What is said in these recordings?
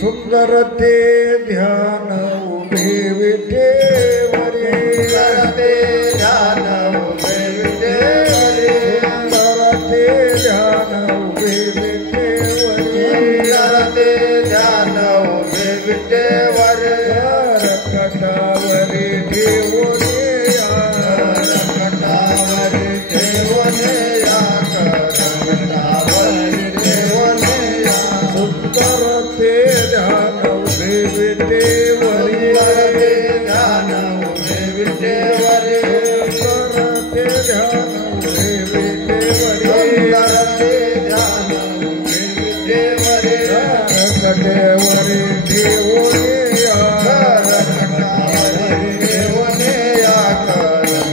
सुंदर ते ध्यान उभे विठेवरी, सुंदर ते ध्यान उभे विठेवरी, सुंदर ते ध्यान उभे विठेवरी, सुंदर ते ध्यान उभे विठेवरी, रकटावरी ठेवून रकटावरी ठेवून रकटावरी ठेवून सुंदर ते ध्यान उभे विठेवरी, ध्यान उभे विठेवरी, सुंदर ते ध्यान उभे विठेवरी, ते ध्यान उभे विठेवरी, रकटावरी ठेवून रकटावरी ठेवून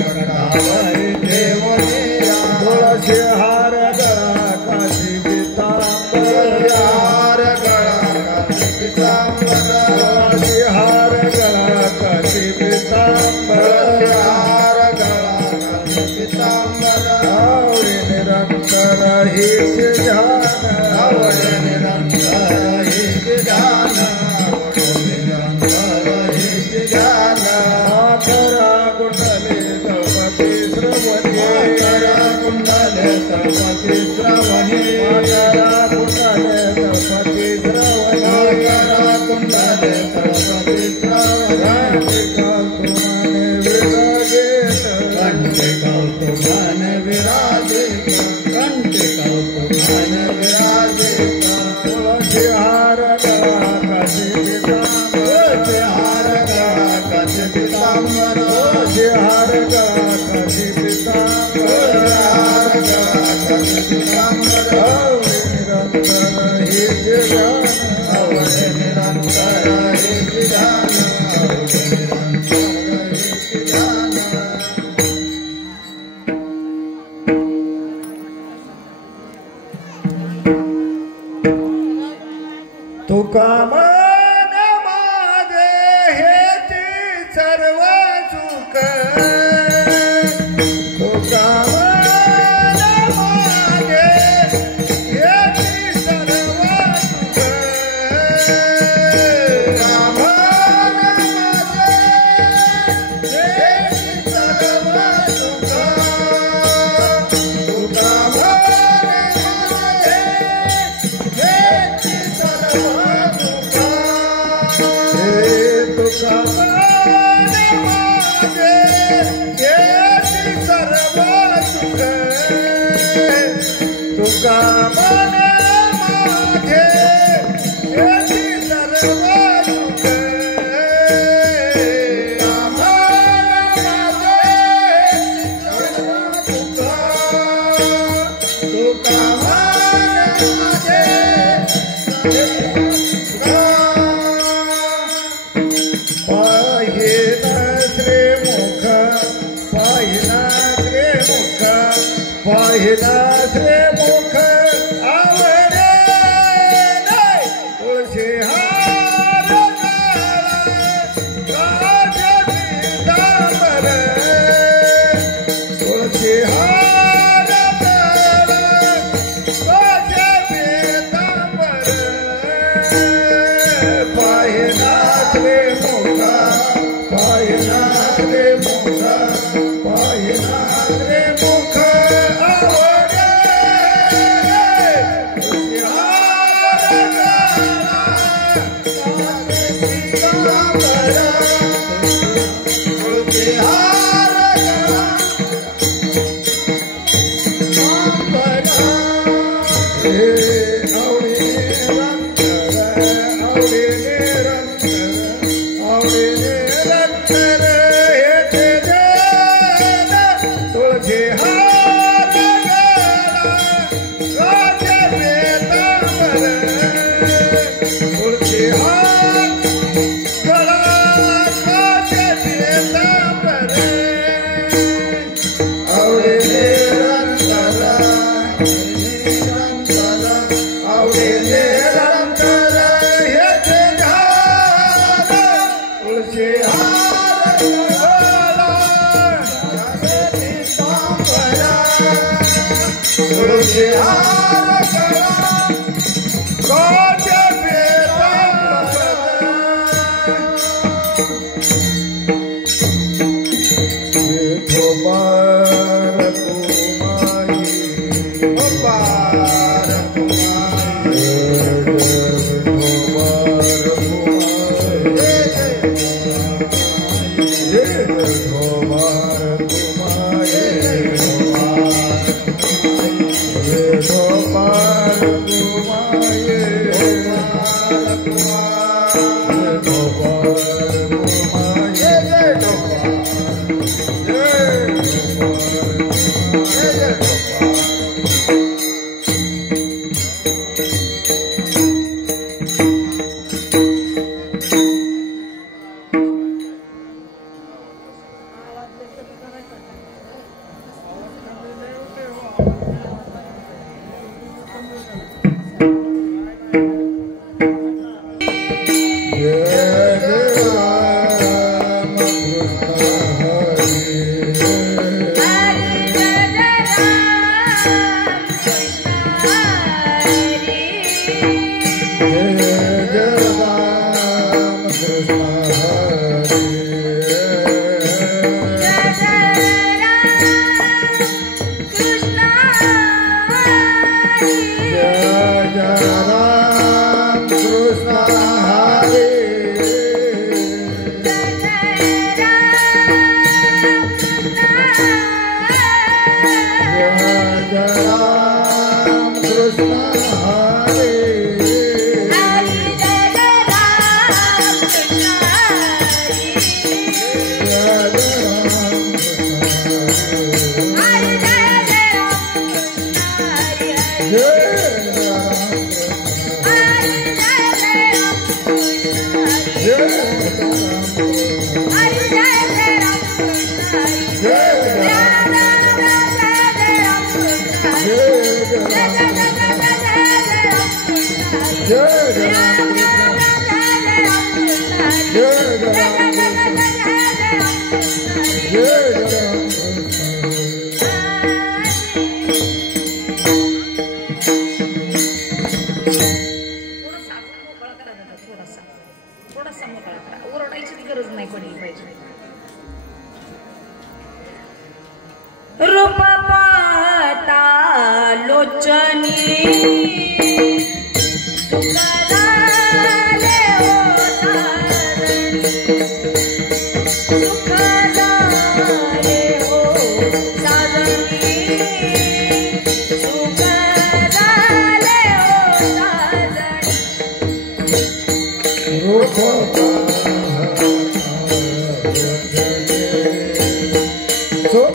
रकटावरी ठेवून तुळशी हार गळा काशी पितांबर, हार गळा काशी पितांबर, तुळशी हार गळा काशी पितांबर, हार गळा काशी पितांबर, आवडे निरंतर हेच ध्यान, आवडे निरंतर हेच ध्यान, आवडे निरंतर हेच ध्यान, माथरा कुंडले तळपती श्रवणे, माथरा कुंडले तळपती श्रवणे, माथरा कुंडले तळपती श्रवणे, माथरा कुंडले तळपती श्रवणे, कंठे काल तुमाने विराजित, कंठे काल तुमाने विराजित, तुळशी हार गळा काशी पितांबर, तुळशी हार गळा काशी पितांबर, तुळशी हार गळा काशी पितांबर, हार गळा काशी पितांबर, आवडे निरंतर हेच ध्यान, आवडे निरंतर हेच ध्यान, आवडे निरंतर हेच ध्यान. तुका मन माझे हेची सर्व चूक, तुका मन माझे हेची सर्व चूक, तुका मन माझे हेची सर्व चूक, तुका मन माझे हेची सर्व तुका मन माझे हेची सर्व सुख, तुका मन माझे हेची सर्व सुख, तुका मन माझे तुका मन माझे पाहिना श्री मुख, पाहिना श्री मुख, पाहिना श्री मुख, आवडे नाही तुळशी So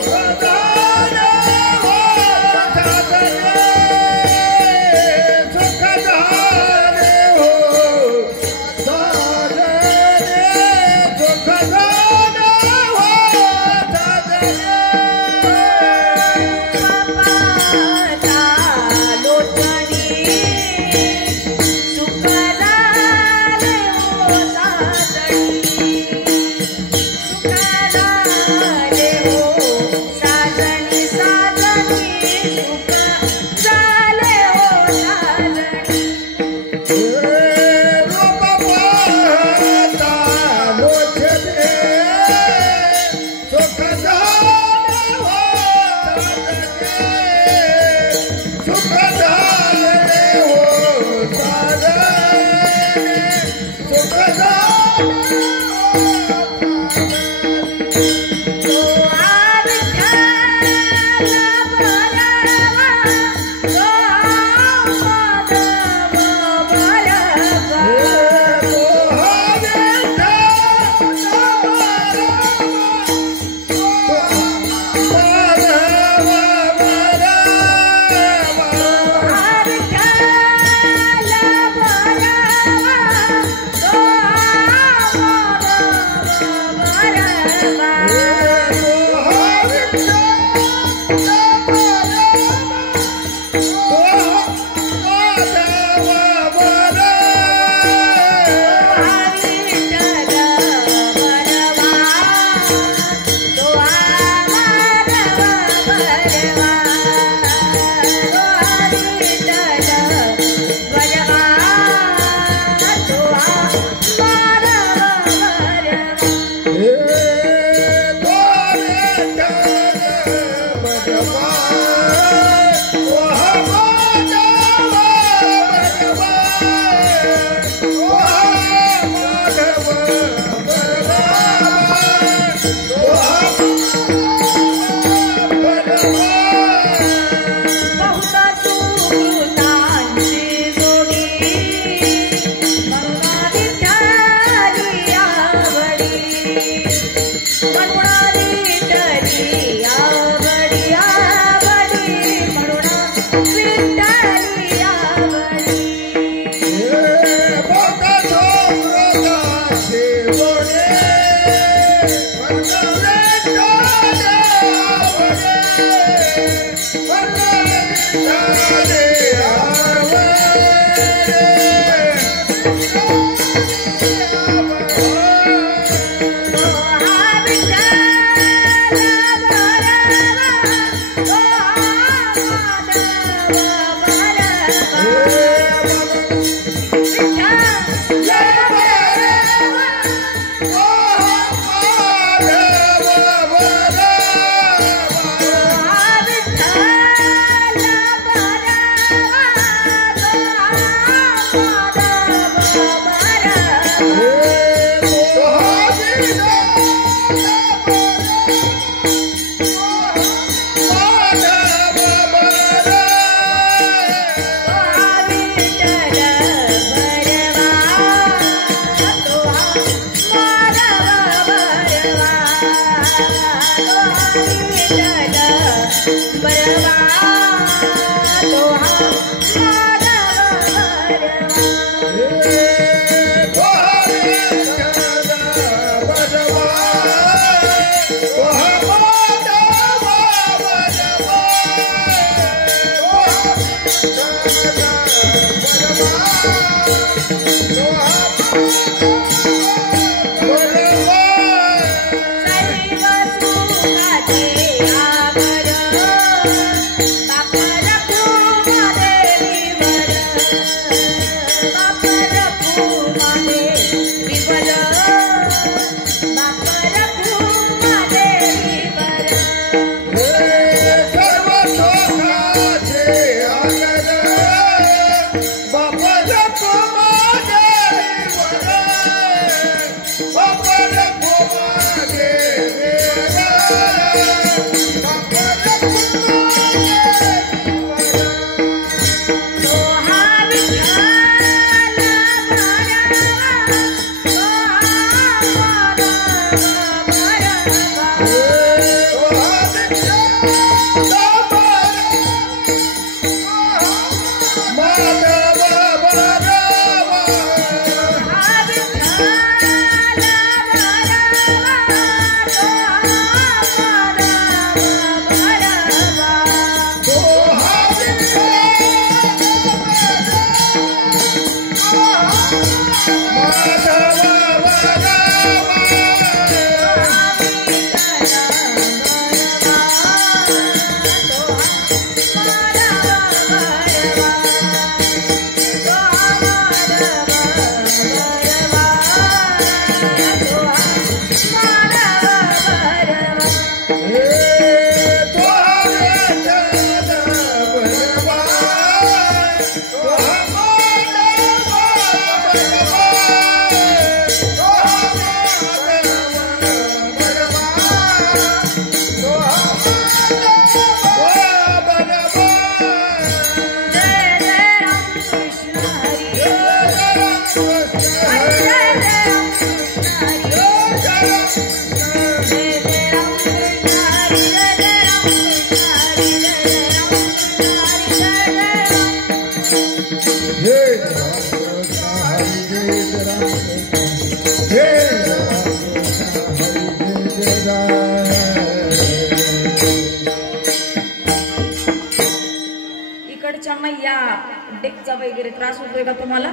डेकचा वगैरे त्रास होतोय का तुम्हाला?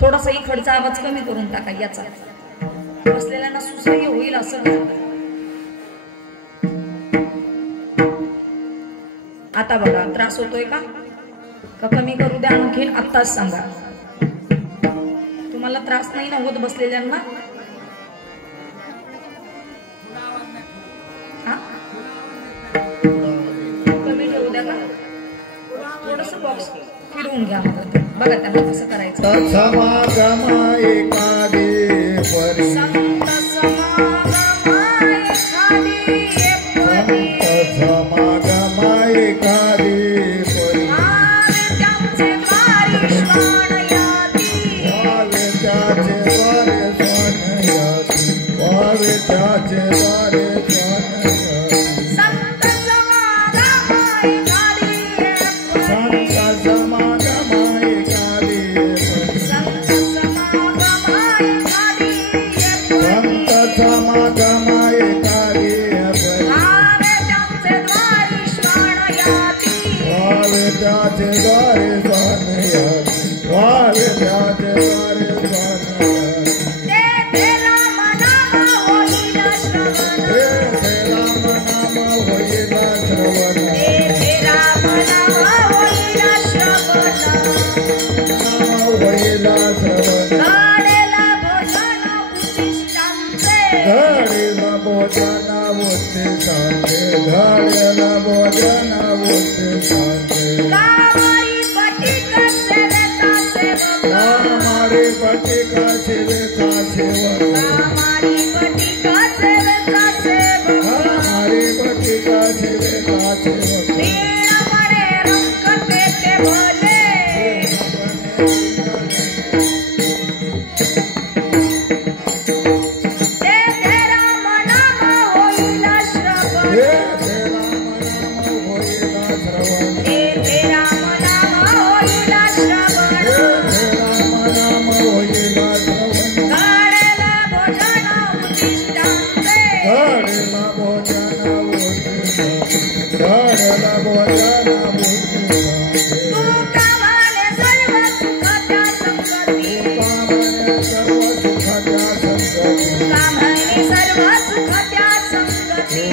थोडासा इकडचा आवाज कमी करून टाका याचा. बसलेल्यांना सुसह्य होईल असं. आता बघा त्रास होतोय का कमी करू द्या आणखीन आत्ताच सांगा. तुम्हाला त्रास नाही ना होत बसलेल्यांना? कमी ठेवू द्या का? थोडस बॉक्स फिरवून घ्या बघा त्यांना कसं करायचं. समागम एखादी परी संत समागम एखादी परी त्यांचे द्वारी श्वान याती त्याचे द्वारे स्वान याती त्याचे द्वारे स्वान याती. संत समागम एखादी संत समागम एखादी परी संत समागम एखादी संत समागम एखादी परी त्यांचे द्वारी श्वान याती त्याचे द्वारे स्वानय वावे त्याचे द्वारे स्वानय ते राम नाम होईला श्रवण हे राम नाम होईला श्रवण ते राम नाम होईला श्रवण नाम होईला श्रवण गाडेला भोजन उचिष्टांचे घडीला भोजन उच्चिष्टांचे घडीला भोजन उच्चिष्टांचे कामारी पटिक सेवेता सेवक कामारी पटिका सेवेता सेवक कामारी पटिक सेवेता सेवक कामारी पटिका सेवेता सेवक वीण मरे रंग ते भले ते राम नाम होईला श्रवण हे राम नाम होईला श्रवण ते राम नाम होईला श्रवण हे राम नाम होईला श्रवण गाडेला भोजन उचिष्टांचे घडीला भोजन उच्चिष्टांचे घडीला भोजन उच्चिष्टांचे तू कामाने सर्व सुख त्या संगती कामने सर्व सुखाच्या संगती कामाने सर्व सुख त्या संगती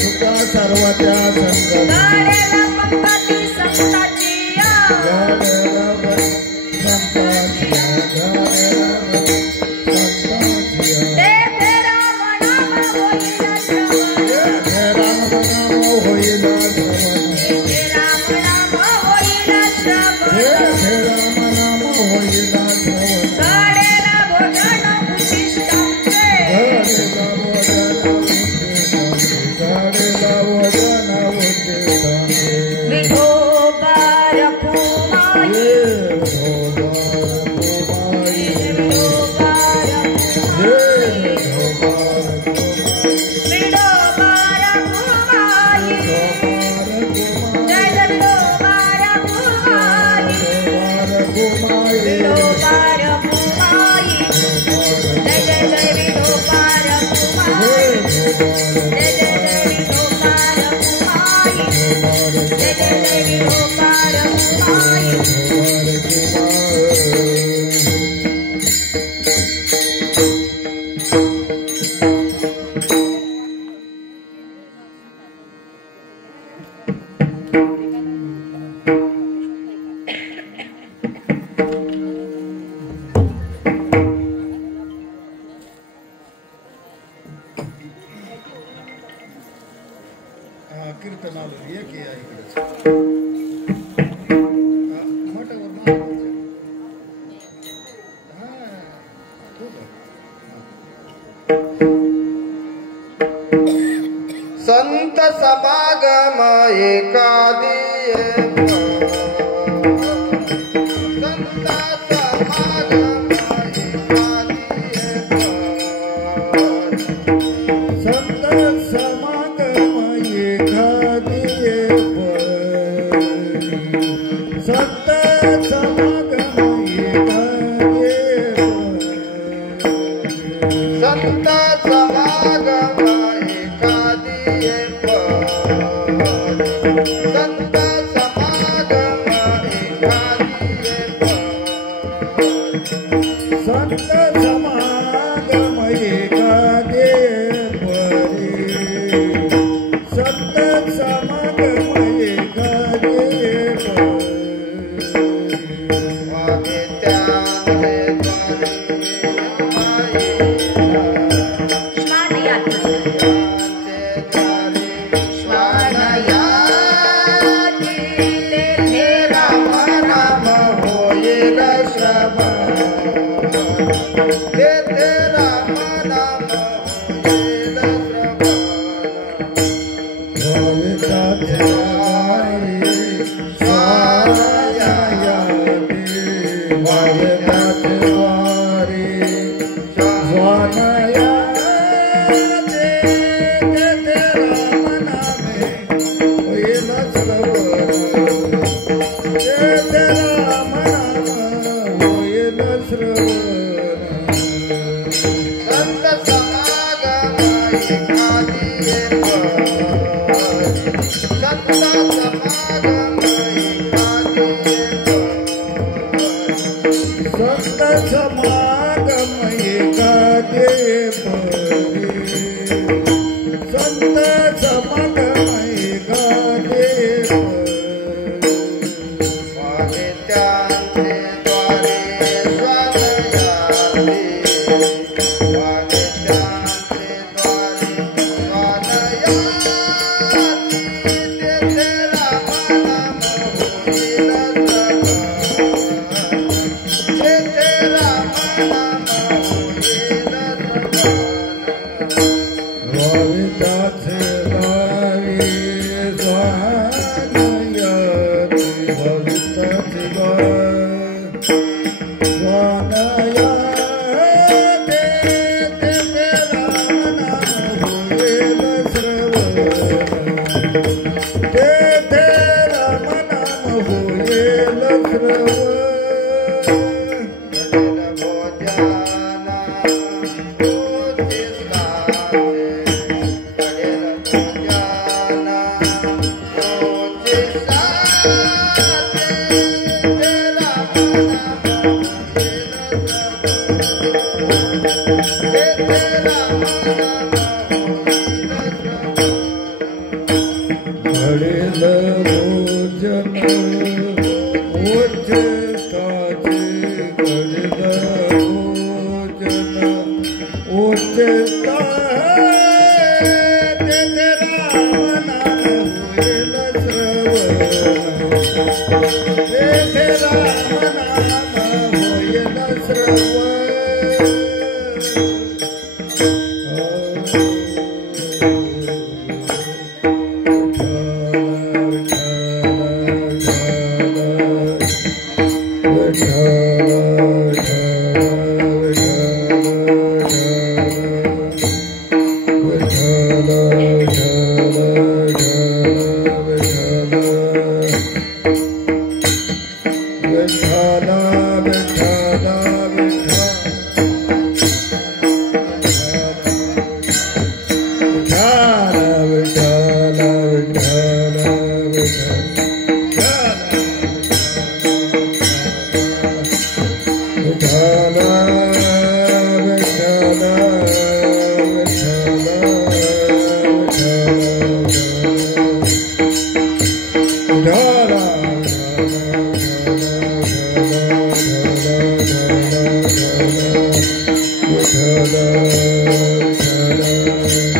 सुखा सर्व त्या संगती गाडेला पंक्ती संताची घडीला संपादिया घडीला संपादिया ते राम नाम होईला श्रवण हे राम नाम होईला श्रवण ते राम नाम होईला श्रवण हे राम नाम होईला श्रवण गाडेला भोजन उचिष्टांचे घडीला भोजन उच्चिष्टांचे घडीला भोजन उच्चिष्टांचे विठोबा रखुमाई हे भोगार कुमारी विठोबा हे रखुमाई भोगार विठोबा कुमारी रखुमाई भोगार कुमारी जय भोगार विठोबा कुमारी रखुमाई जय जय जय विठोबा रखुमाई जय जय जय विठोबा रखुमाई जय जय जय विठोबा रखुमाई कीर्तन आलं एक आहे इकडे मोठ्यावर मारायचं. खूप आहे. संत समागम एकादी संत समागम संत समागम एखादिये परी. संत समागम एखादिये परी. संत समागम एकादी संत समागम एकादी संत समागम एखादिये परी. संत समागम एखादिये परी. श्वान यात्रा श्वान यात्रे ते राम राम होईल श्रवण ते राम नाम होईल संत समागम एकादी संत समागम एकादी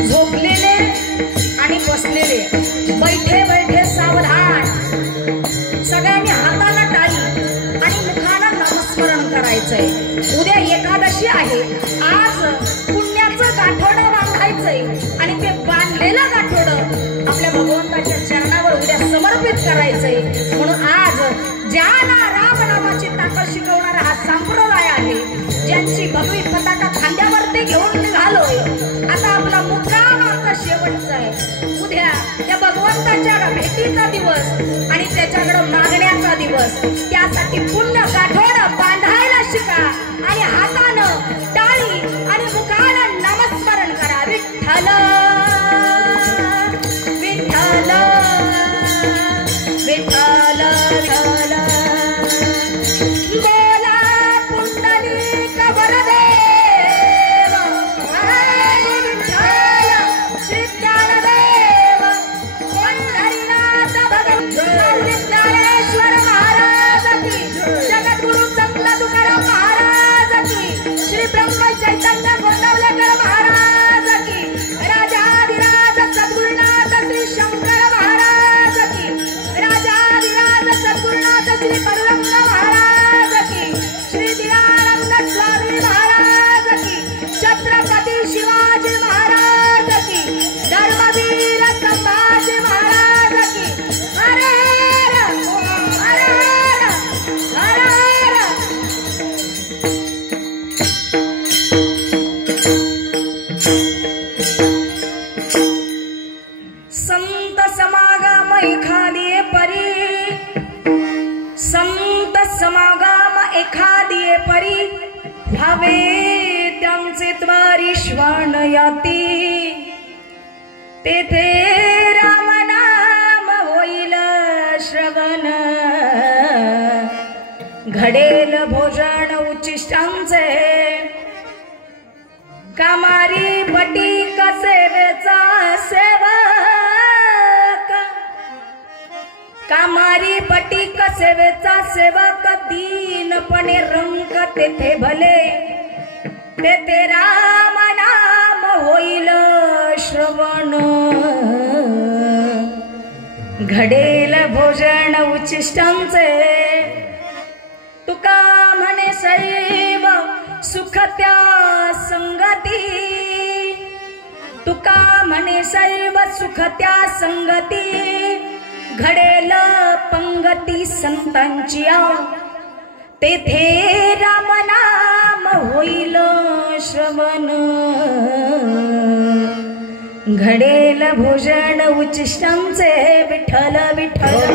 झोपलेले आणि बसलेले, बैठे बैठे सावधान, सगळ्यांनी हाताला टाळी आणि मुखाला नामस्मरण करायचंय. उद्या एकादशी आहे. आज पुण्याचं गाठोडं बांधायचंय आणि ते बांधलेलं गाठोडं आपल्या भगवंताच्या चरणावर उद्या समर्पित करायचंय. म्हणून आज ज्याला राम नामाची ताकद शिकवणारा हा संप्रदाय आहे, ज्यांची भगवी पताका खांद्यावरती घेऊन निघालोय, आता आपला मुक्काम आमचा शेवटचा आहे. उद्या त्या भगवंताच्या भेटीचा दिवस आणि त्याच्याकडे मागण्याचा दिवस. त्यासाठी पुण्य गाठोड बांधायला शिका आणि हातानं टाळी आणि मुखाला नामस्मरण करा. विठ्ठल विठ्ठल विठ्ठल विठ्ठल. बोला पुंडलिक वरदेव हरी विठ्ठल श्री ज्ञानदेव पंढरीनाथ भगवान ज्ञानेश्वर महाराज की, जगद्गुरु संत तुकाराम महाराज की, श्री ब्रह्म चैतन्य गोंदवलेकर महाराज की, राजाधिराज सद्गुरुनाथ श्री शंकर महाराज की, राजाधिराज सद्गुरुनाथ श्री परुरंग महाराज की, श्री दयानंद स्वामी महाराज की, छत्रपती शिवाजी महाराज की, धर्मवीर संभाजी महाराज की. हरे हरे हरे हरे. संत समागम एखादी परी, संत समागम एखादी परी, व्हावे त्यांचे द्वारी श्वान याती, तेथे राम नाम होईल श्रवण, घडेल भोजन उच्चिष्टांचे, कामारी पटीक सेवेचा सेवक, कामारी पटीक सेवेचा सेवक, दीनपणे रंक तेथे भले, तेथे राम नाम होईल श्रवण, घडेल भोजन उच्चिष्टांचे, तुका म्हणे सैव सुख त्या संगती, तुका म्हणे सैव सुख त्या संगती, घडेल पंगती संतांची तेथे रामनाम होईल श्रवण घडेल भोजन उच्चिष्टांचे विठ्ठल विठ्ठल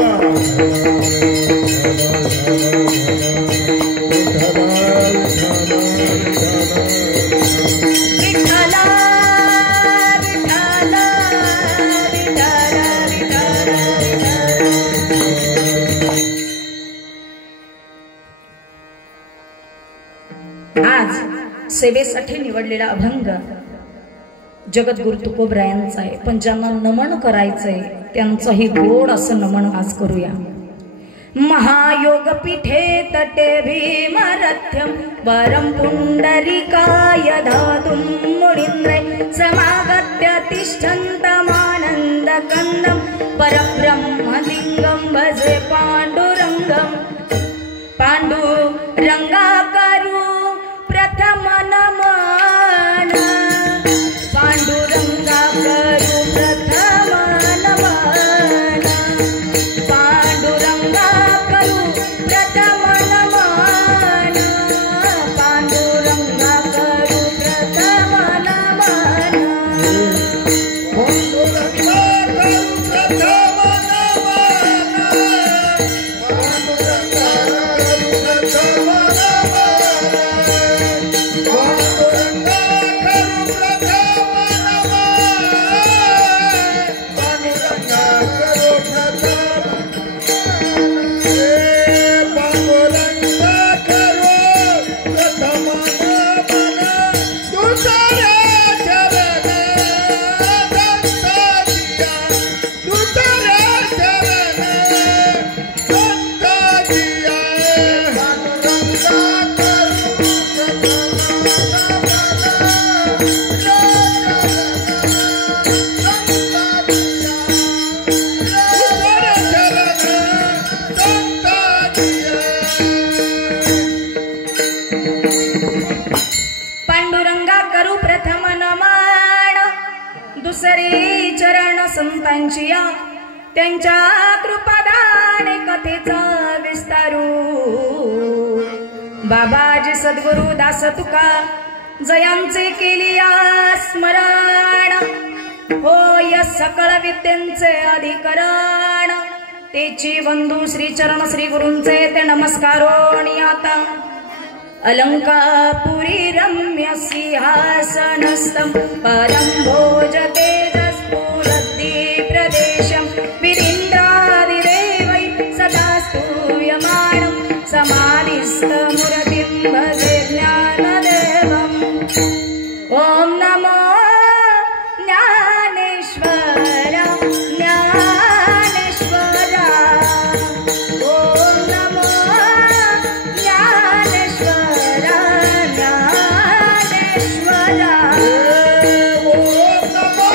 आज सेवेसाठी निवडलेला अभंग जगद्गुरु तुकोबरायांचा आहे, पण ज्यांना नमन करायचंय त्यांचंही गोड असं नमन आज करूया. महायोग पीठे तटे भीमरथ्यम वरम पुंडरीकाय धातुं मुनिन्द्रै समागत्य तिष्ठन्तमानन्द कन्दं परब्रह्मलिङ्गं भजे पाण्डुरङ्गं पाण्डुरङ्गाकरु प्रथम नमन पाण्डुरङ्गाकरु प्रथम नमन पाण्डुरङ्गाकरु प्रथम नमन पाण्डुरङ्गाकरु प्रथम नमन संतांची त्यांच्या कृपादाने कथेचा विस्तारू बाबाजी सद्गुरु दास तुका जयांचे केलिया स्मरण होय सकळ विद्यांचे अधिकरण तेची बंधू श्री चरण श्री गुरूंचे ते नमस्कारोणी आता अलंकापुरी रम्य सिंहासनस्थं परं भोजते प्रदेशं विरीन्द्रादिदेवै सदा स्तूयमानं समाधिस्थमूर्तिं भजे ज्ञानदेवम् ॐ नमो ज्ञानेश्वर ज्ञानेश्वर ॐ नमो ज्ञानेश्वर ज्ञानेश्वर ॐ नमो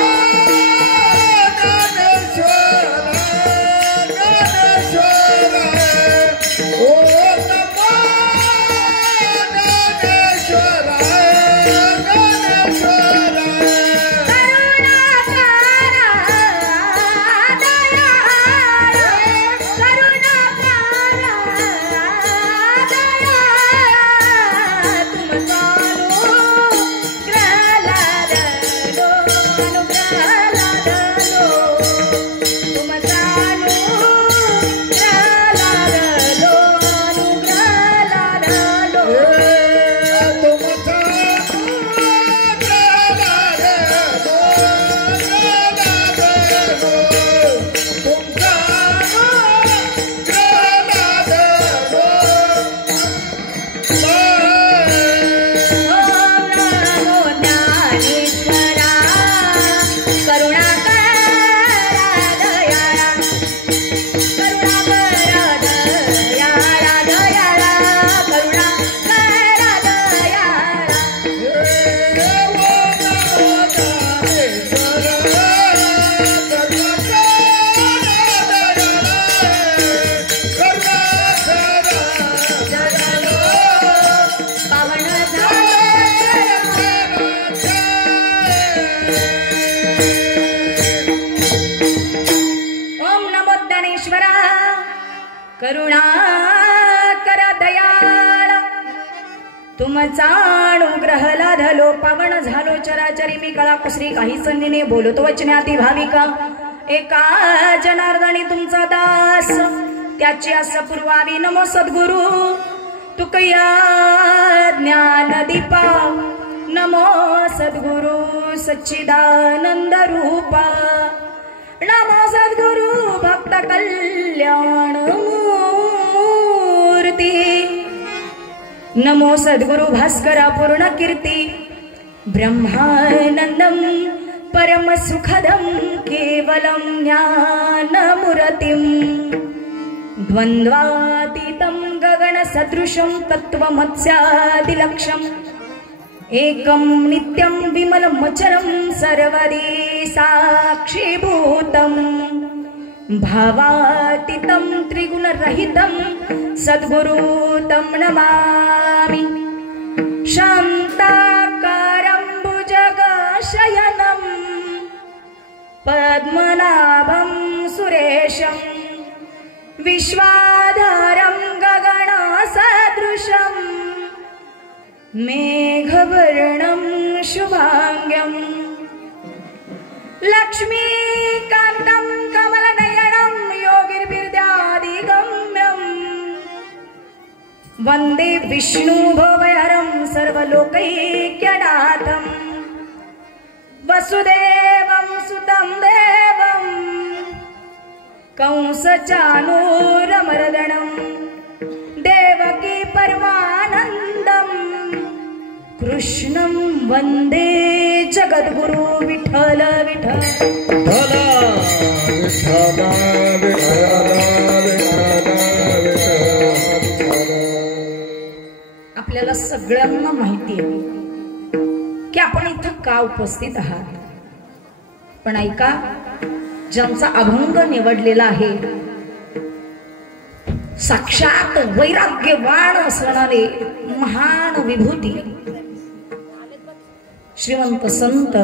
तुमचा अनुग्रह लाधलो पावन झालो चराचरी मी कळा कुसरी काही संधीने बोलतो वचनाती भाविका एका जनार्दनी तुमचा दास त्याची अस पूर्वावी नमो सद्गुरु तुकया ज्ञान दीपा नमो सद्गुरु सच्चिदानंद रूपा नमो सद्गुरु भक्त कल्याण मूर्ती नमो सद्गुरु भास्करा पूर्ण कीर्ती ब्रह्मानंदम परम सुखदम केवलम ज्ञानमूर्तिम द्वंद्वातीतं गगन सदृशं तत्त्वमस्यादिलक्ष्यम् एकं नित्यं विमलमचरं सर्वदि साक्षीभूतं भावातीतं त्रिगुणरहितं सद्गुरुं नमामि शान्ताकारं भुजगशयनं पद्मनाभं सुरेशं विश्वाधारं गगनसदृशं मेघवर्णं शुभांग्यं लक्ष्मीकान्तं कमलनयनं योगिर्विद्यादिगम्यं वन्दे विष्णुभवहरं सर्वलोकैक्यनाथं वसुदेवं सुतं देवं कंसचाणूरमर्दनं देवकी परमानन्दं कृष्णं वन्दे जगद्गुरु विठ्ठल विठ्ठल आपल्याला सगळ्यांना माहिती आहे की आपण इथं का उपस्थित आहात पण ऐका ज्यांचा अभंग निवडलेला आहे साक्षात वैराग्यवान असणारे महान विभूती श्रीमंत संत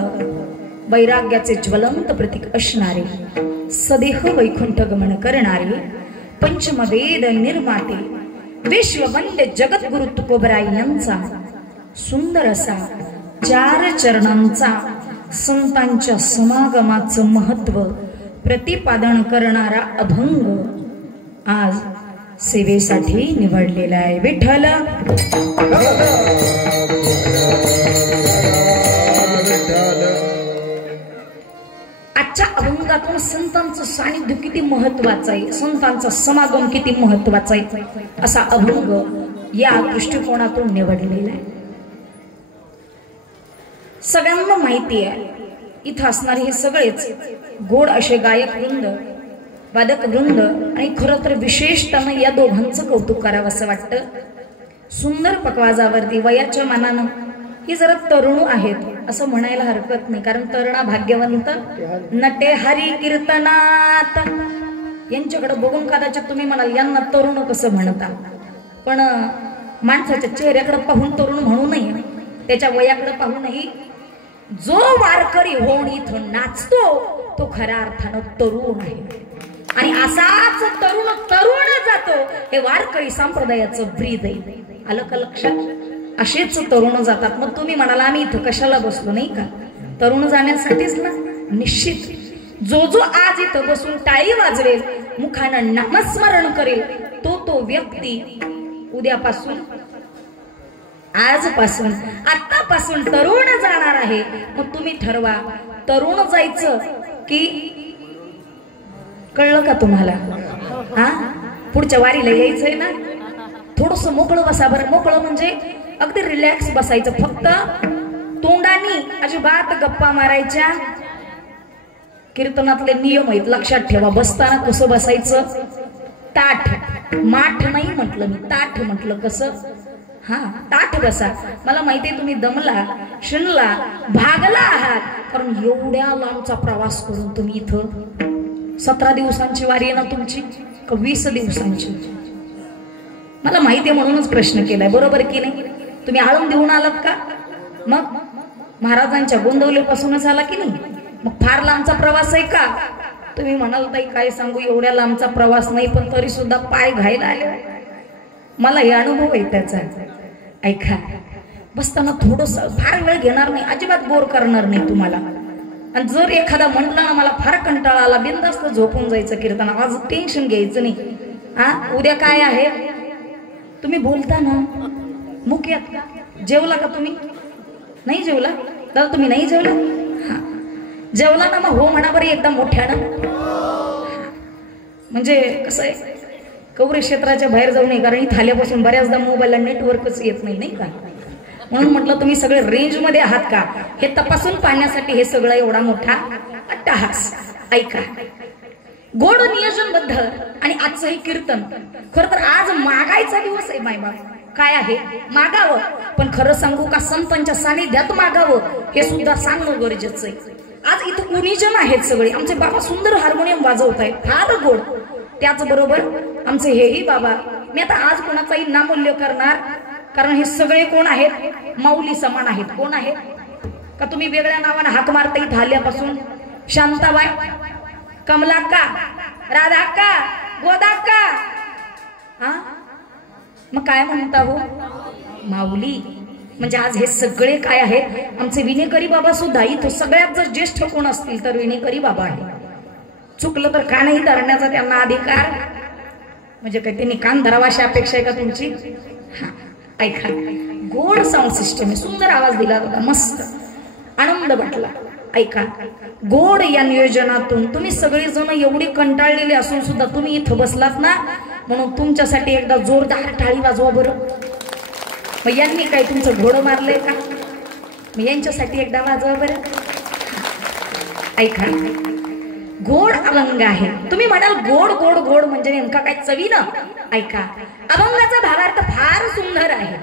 वैराग्याचे ज्वलंत प्रतीक असणारे सदेह वैकुंठ गमन करणारे पंचमवेद निर्माते विश्ववंद्य जगद्गुरु तुकोबराय यांचा सुंदर असा 4 चरणांचा संतांच्या समागमाचं महत्व प्रतिपादन करणारा अभंग आज सेवेसाठी निवडलेला आहे विठ्ठल आजच्या अभंगातून संतांचं सानिध्य किती महत्वाचं आहे संतांचा समागम किती महत्वाचा आहे असा अभंग या दृष्टिकोनातून निवडलेला आहे सगळ्यांना माहिती आहे इथं असणारे हे सगळेच गोड असे गायक वृंद वादक वृंद आणि खरं तर विशेषतः या दोघांचं कौतुक करावं असं वाटतं सुंदर पकवाजावरती वयाच्या मानानं ही जरा तरुण आहेत असं म्हणायला हरकत नाही कारण तरुणा भाग्यवंत नटे हरी कीर्तनात यांच्याकडे बघून कदाचित तुम्ही म्हणाल यांना तरुण कसं म्हणता पण माणसाच्या चेहऱ्याकडे पाहून तरुण म्हणू नये त्याच्या वयाकडे पाहूनही जो वारकरी होऊन इथं नाचतो तो खऱ्या अर्थानं तरुण आहे आणि असाच तरुण जातो हे वारकरी संप्रदायाचं ब्रीद आहे आलं का लक्षात असेच तरुण जातात मग तुम्ही म्हणाला आम्ही इथं कशाला बसलो नाही का तरुण जाण्यासाठीच ना निश्चित जो जो आज इथं बसून टाळी वाजवेल मुखानं नामस्मरण करेल तो व्यक्ती उद्यापासून आजपासून आतापासून तरुण जाणार आहे मग तुम्ही ठरवा तरुण जायचं की कळलं का तुम्हाला हा पुढच्या वारीला यायचंय ना थोडस मोकळं बसा बरं मोकळं म्हणजे अगदी रिलॅक्स बसायचं फक्त तोंडानी अजिबात गप्पा मारायच्या कीर्तनातले नियम आहेत लक्षात ठेवा बसताना कसं बसायचं ताठ माठ नाही म्हटलं मी ताठ म्हटलं कसं हा ताठ बसा मला माहितीये तुम्ही दमला शिणला भागला आहात कारण एवढ्या लांबचा प्रवास करून तुम्ही इथं 17 दिवसांची वारी आहे ना तुमची का 20 दिवसांची मला माहितीये म्हणूनच प्रश्न केलाय बरोबर की नाही तुम्ही आळंदीहून आलात का मग महाराजांच्या गोंदवलीपासूनच आला की नाही मग फार लांबचा प्रवास आहे का तुम्ही म्हणाल ताई काय सांगू एवढ्या लांबचा प्रवास नाही पण तरी सुद्धा पाय घायला आले मला हे अनुभव आहे त्याचा ऐका, बसताना थोडस फार वेळ घेणार नाही, अजिबात बोर करणार नाही तुम्हाला. आणि जर एखादा म्हटला ना मला फार कंटाळा आला, बिनधास्त झोपून जायचं कीर्तन, आज टेन्शन घ्यायचं नाही. हा, उद्या काय आहे तुम्ही बोलता ना, मुख्यात का जेवला का तुम्ही? नाही जेवला तर तुम्ही नाही जेवला. हा, जेवला ना मग हो म्हणा बरं एकदम मोठ्यानं. म्हणजे कसं आहे, कवरे क्षेत्राच्या बाहेर जाऊ नये, कारण इथं आल्यापासून बऱ्याचदा मोबाईलला नेटवर्कच येत नाही, नाही का? म्हणून म्हटलं तुम्ही सगळे रेंज मध्ये आहात का हे तपासून पाहण्यासाठी हे सगळं एवढा मोठा अट्टहास. ऐका, गोड नियोजनबद्ध आणि आजचं हे कीर्तन, खरं तर आज मागायचा दिवस आहे मायबाप. काय आहे? मागावं. पण खरं सांगू का, संतांच्या सानिध्यात मागावं हे सुद्धा सांगणं गरजेचं आहे. आज इथं गुणीजन आहेत सगळे, आमचे बाबा सुंदर हार्मोनियम वाजवत आहेत, फार गोड. त्याचबरोबर आमचे हेही बाबा, मी आता आज कोणाचाही नामोल्लेख करणार, कारण हे सगळे कोण आहेत? माऊली समान आहेत. कोण आहेत का? तुम्ही वेगळ्या नावाने हाक मारता इथं आल्यापासून. शांताबाई, कमलाक्का, राधाक्का, गोदाक्का, हा मग काय म्हणता हो? माऊली. म्हणजे आज हे सगळे काय आहेत? आमचे विनेकरी बाबा सुद्धा इथं. सगळ्यात जर ज्येष्ठ कोण असतील तर विनेकरी बाबा आहे. चुकलं तर कानही धरण्याचा त्यांना अधिकार, म्हणजे काय त्यांनी कान धरावा अशी अपेक्षा आहे का तुमची? हा, ऐका, गोड साऊंड सिस्टम आहे, सुंदर आवाज दिला होता, मस्त आनंद वाटला. ऐका, गोड या नियोजनातून तुम्ही सगळेजण एवढी कंटाळलेले असून सुद्धा तुम्ही इथं बसलात ना, म्हणून तुमच्यासाठी एकदा जोरदार टाळी वाजवा बरं. मग यांनी काय तुमचं घोडं मारलंय का? मग यांच्यासाठी एकदा वाजवा बरं. ऐका, गोड अभंग आहे. तुम्ही म्हणाल गोड गोड गोड म्हणजे नेमका काय चवीनं? ऐका, अभंगाचा भावार्थ फार सुंदर आहे.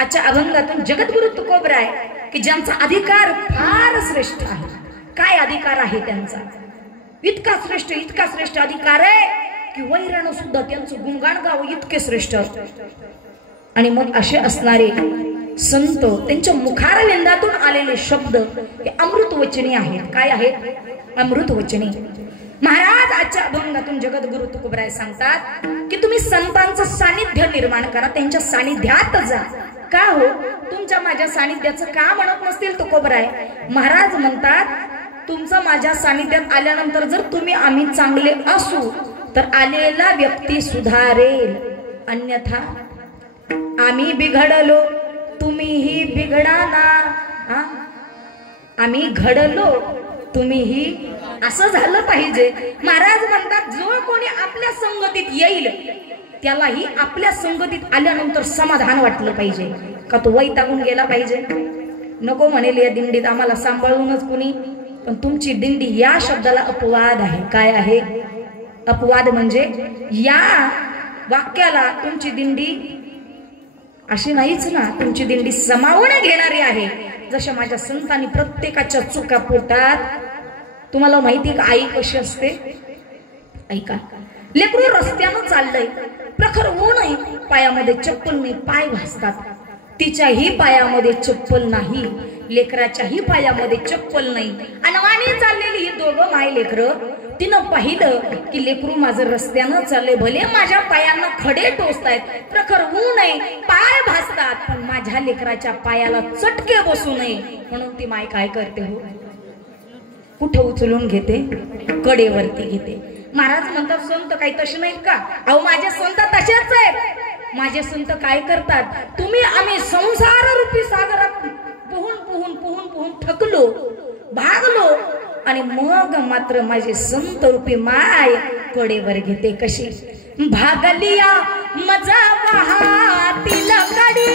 आजच्या अभंगातून जगद्गुरु तुकोबराय की ज्यांचा अधिकार फार श्रेष्ठ आहे. काय अधिकार आहे त्यांचा? इतका श्रेष्ठ अधिकार आहे की वैरानं सुद्धा त्यांचं गुणगान गावं, इतके श्रेष्ठ. आणि मग असे असणारे संत, त्यांच्या मुखारविंदातून आलेले शब्द हे अमृतवचनी आहेत. काय आहेत? अमृतवचनी. महाराज आजच्या अभंगातून जगद्गुरु तुकोबराय सांगतात की तुम्ही संतांचं सानिध्य निर्माण करा, त्यांच्या सानिध्यात जा. का हो? तुमच्या माझ्या सानिध्याचं का म्हणत नसतील तुकोबराय? महाराज म्हणतात, तुमचं माझ्या सानिध्यात आल्यानंतर जर तुम्ही आम्ही चांगले असू तर आलेला व्यक्ती सुधारेल, अन्यथा आम्ही बिघडलो तुम्हीही बिघडा ना. आम्ही घडलो तुम्हीही, असं झालं पाहिजे. महाराज म्हणतात, जो कोणी आपल्या संगतीत येईल त्यालाही आपल्या संगतीत आल्यानंतर समाधान वाटलं पाहिजे. का तो वैतागून गेला पाहिजे? नको म्हणेल या दिंडीत आम्हाला सांभाळूनच कुणी. पण तुमची दिंडी या शब्दाला अपवाद आहे. काय आहे? अपवाद म्हणजे या वाक्याला तुमची दिंडी अशी नाहीच ना, तुमची दिंडी समावून घेणारी आहे. जशा माझ्या संतांनी प्रत्येकाच्या चुका पोटात. तुम्हाला माहिती का आई कशी असते? ऐका, लेकरू रस्त्यानं चाललंय, प्रखर ऊन आहे, पायामध्ये चप्पल नाही, पाय भासतात. तिच्याही पायामध्ये चप्पल नाही, लेकराच्याही पायामध्ये चप्पल नाही. अनवाणी चाललेली ही दोघं माय लेकरं. तिनं पाहिलं की लेकरू माझं रस्त्यानं चाललंय, भले माझ्या पायांना खडे टोचतायत, प्रखर ऊन आहे, पाय भासतात, पण माझ्या लेकराच्या पायाला चटके बसू नये म्हणून ती माय काय करते हो? कुठं उचलून घेते? कडेवरती घेते. महाराज म्हणतात, संत काही तसे नाहीत का? अहो, माझे संत तसेच आहेत. माझे संत काय करतात? तुम्ही आम्ही संसार रूपी सागरात पोहून पोहून पोहून पोहून थकलो, भागलो, आणि मग मात्र माझे संत रूपी माय कडेवर घेते. कशी भागलिया मजा वाहातील कडी,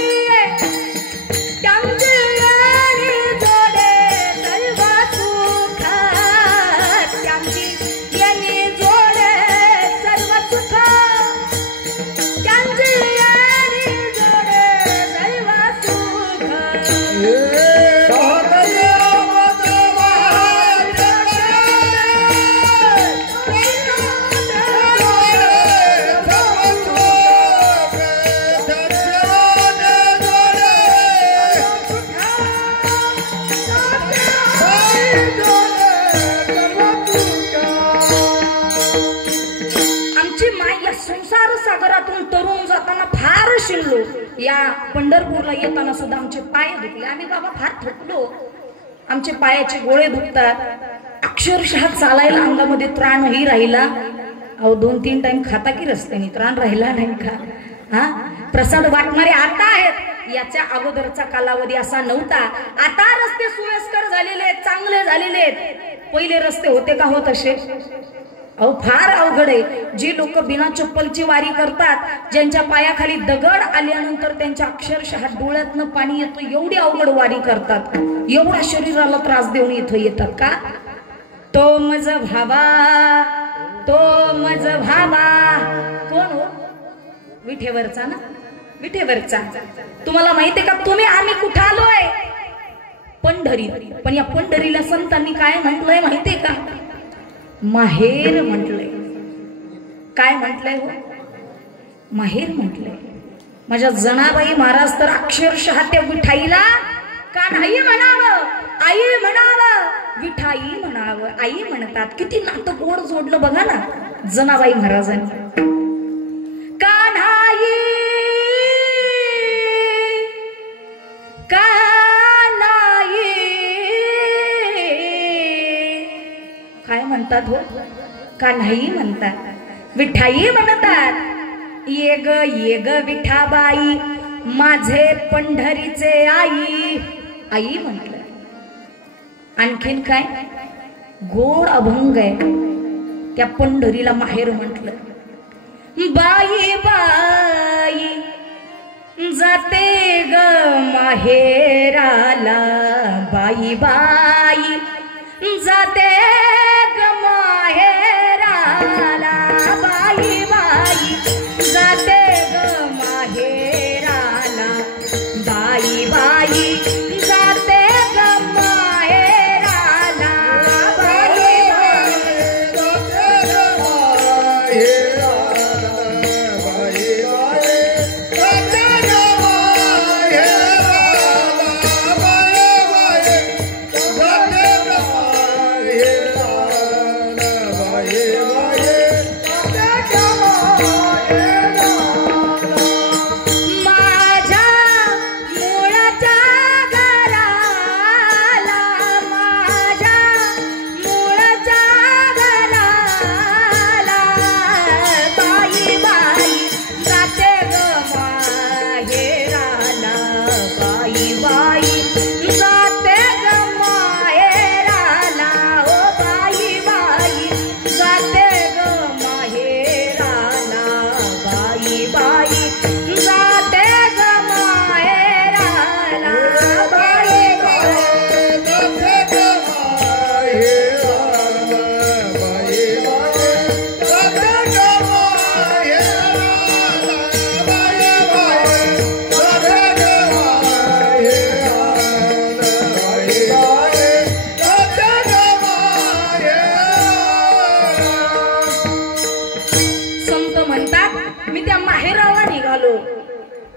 या पंढरपूरला येताना सुद्धा आमचे पाय दुखले. आम्ही बाबा फार थकलो, आमचे पायाचे गोळे दुखतात, अक्षरशः चालायला अंगामध्ये त्राणही राहिला. अहो 2-3 टाइम खाता की रस्त्याने, त्राण राहिला नाही का? हा, प्रसाद वाटणारे आता आहेत, याच्या अगोदरचा कालावधी असा नव्हता. आता रस्ते सुव्यस्कर झालेले आहेत, चांगले झालेले आहेत. पहिले रस्ते होते का हो तसे? अहो फार अवघड आहे. जी लोक बिना चप्पलची वारी करतात, ज्यांच्या पायाखाली दगड आल्यानंतर त्यांच्या अक्षरशः डोळ्यातनं पाणी येतं, एवढी अवघड वारी करतात, एवढा शरीराला त्रास देऊन इथं येतात का? तो मज भावा, तो मज भावा. कोण हो? विठेवरचा ना, विठेवरचा. तुम्हाला माहितीये का तुम्ही आम्ही कुठं आलोय? पंढरी. पण या पंढरीला संतांनी काय म्हटलंय माहितीये का? माहेर म्हटलंय. काय म्हटलंय हो? माहेर म्हटलंय. माझ्या जनाबाई महाराज तर अक्षरशः त्या विठाईला का नाही म्हणावं, आई म्हणावं, विठाई म्हणावं, आई म्हणतात. किती नातं गोड जोडलं बघा ना जनाबाई महाराजांनी. कान्हाई कान्हाई काय म्हणतात हो? कान्हाई म्हणतात, विठाई म्हणतात. ये ग विठाबाई माझे पंढरीचे आई, आई म्हटलं. आणखीन काय गोड अभंग आहे. त्या पंढरीला माहेर म्हटलं. बाई बाई जाते ग माहेराला, बाई बाई जाते ग माहेराला, बाई बाई जाते ग माहेराला, बाई बाई जाते ग माहेराला, बाई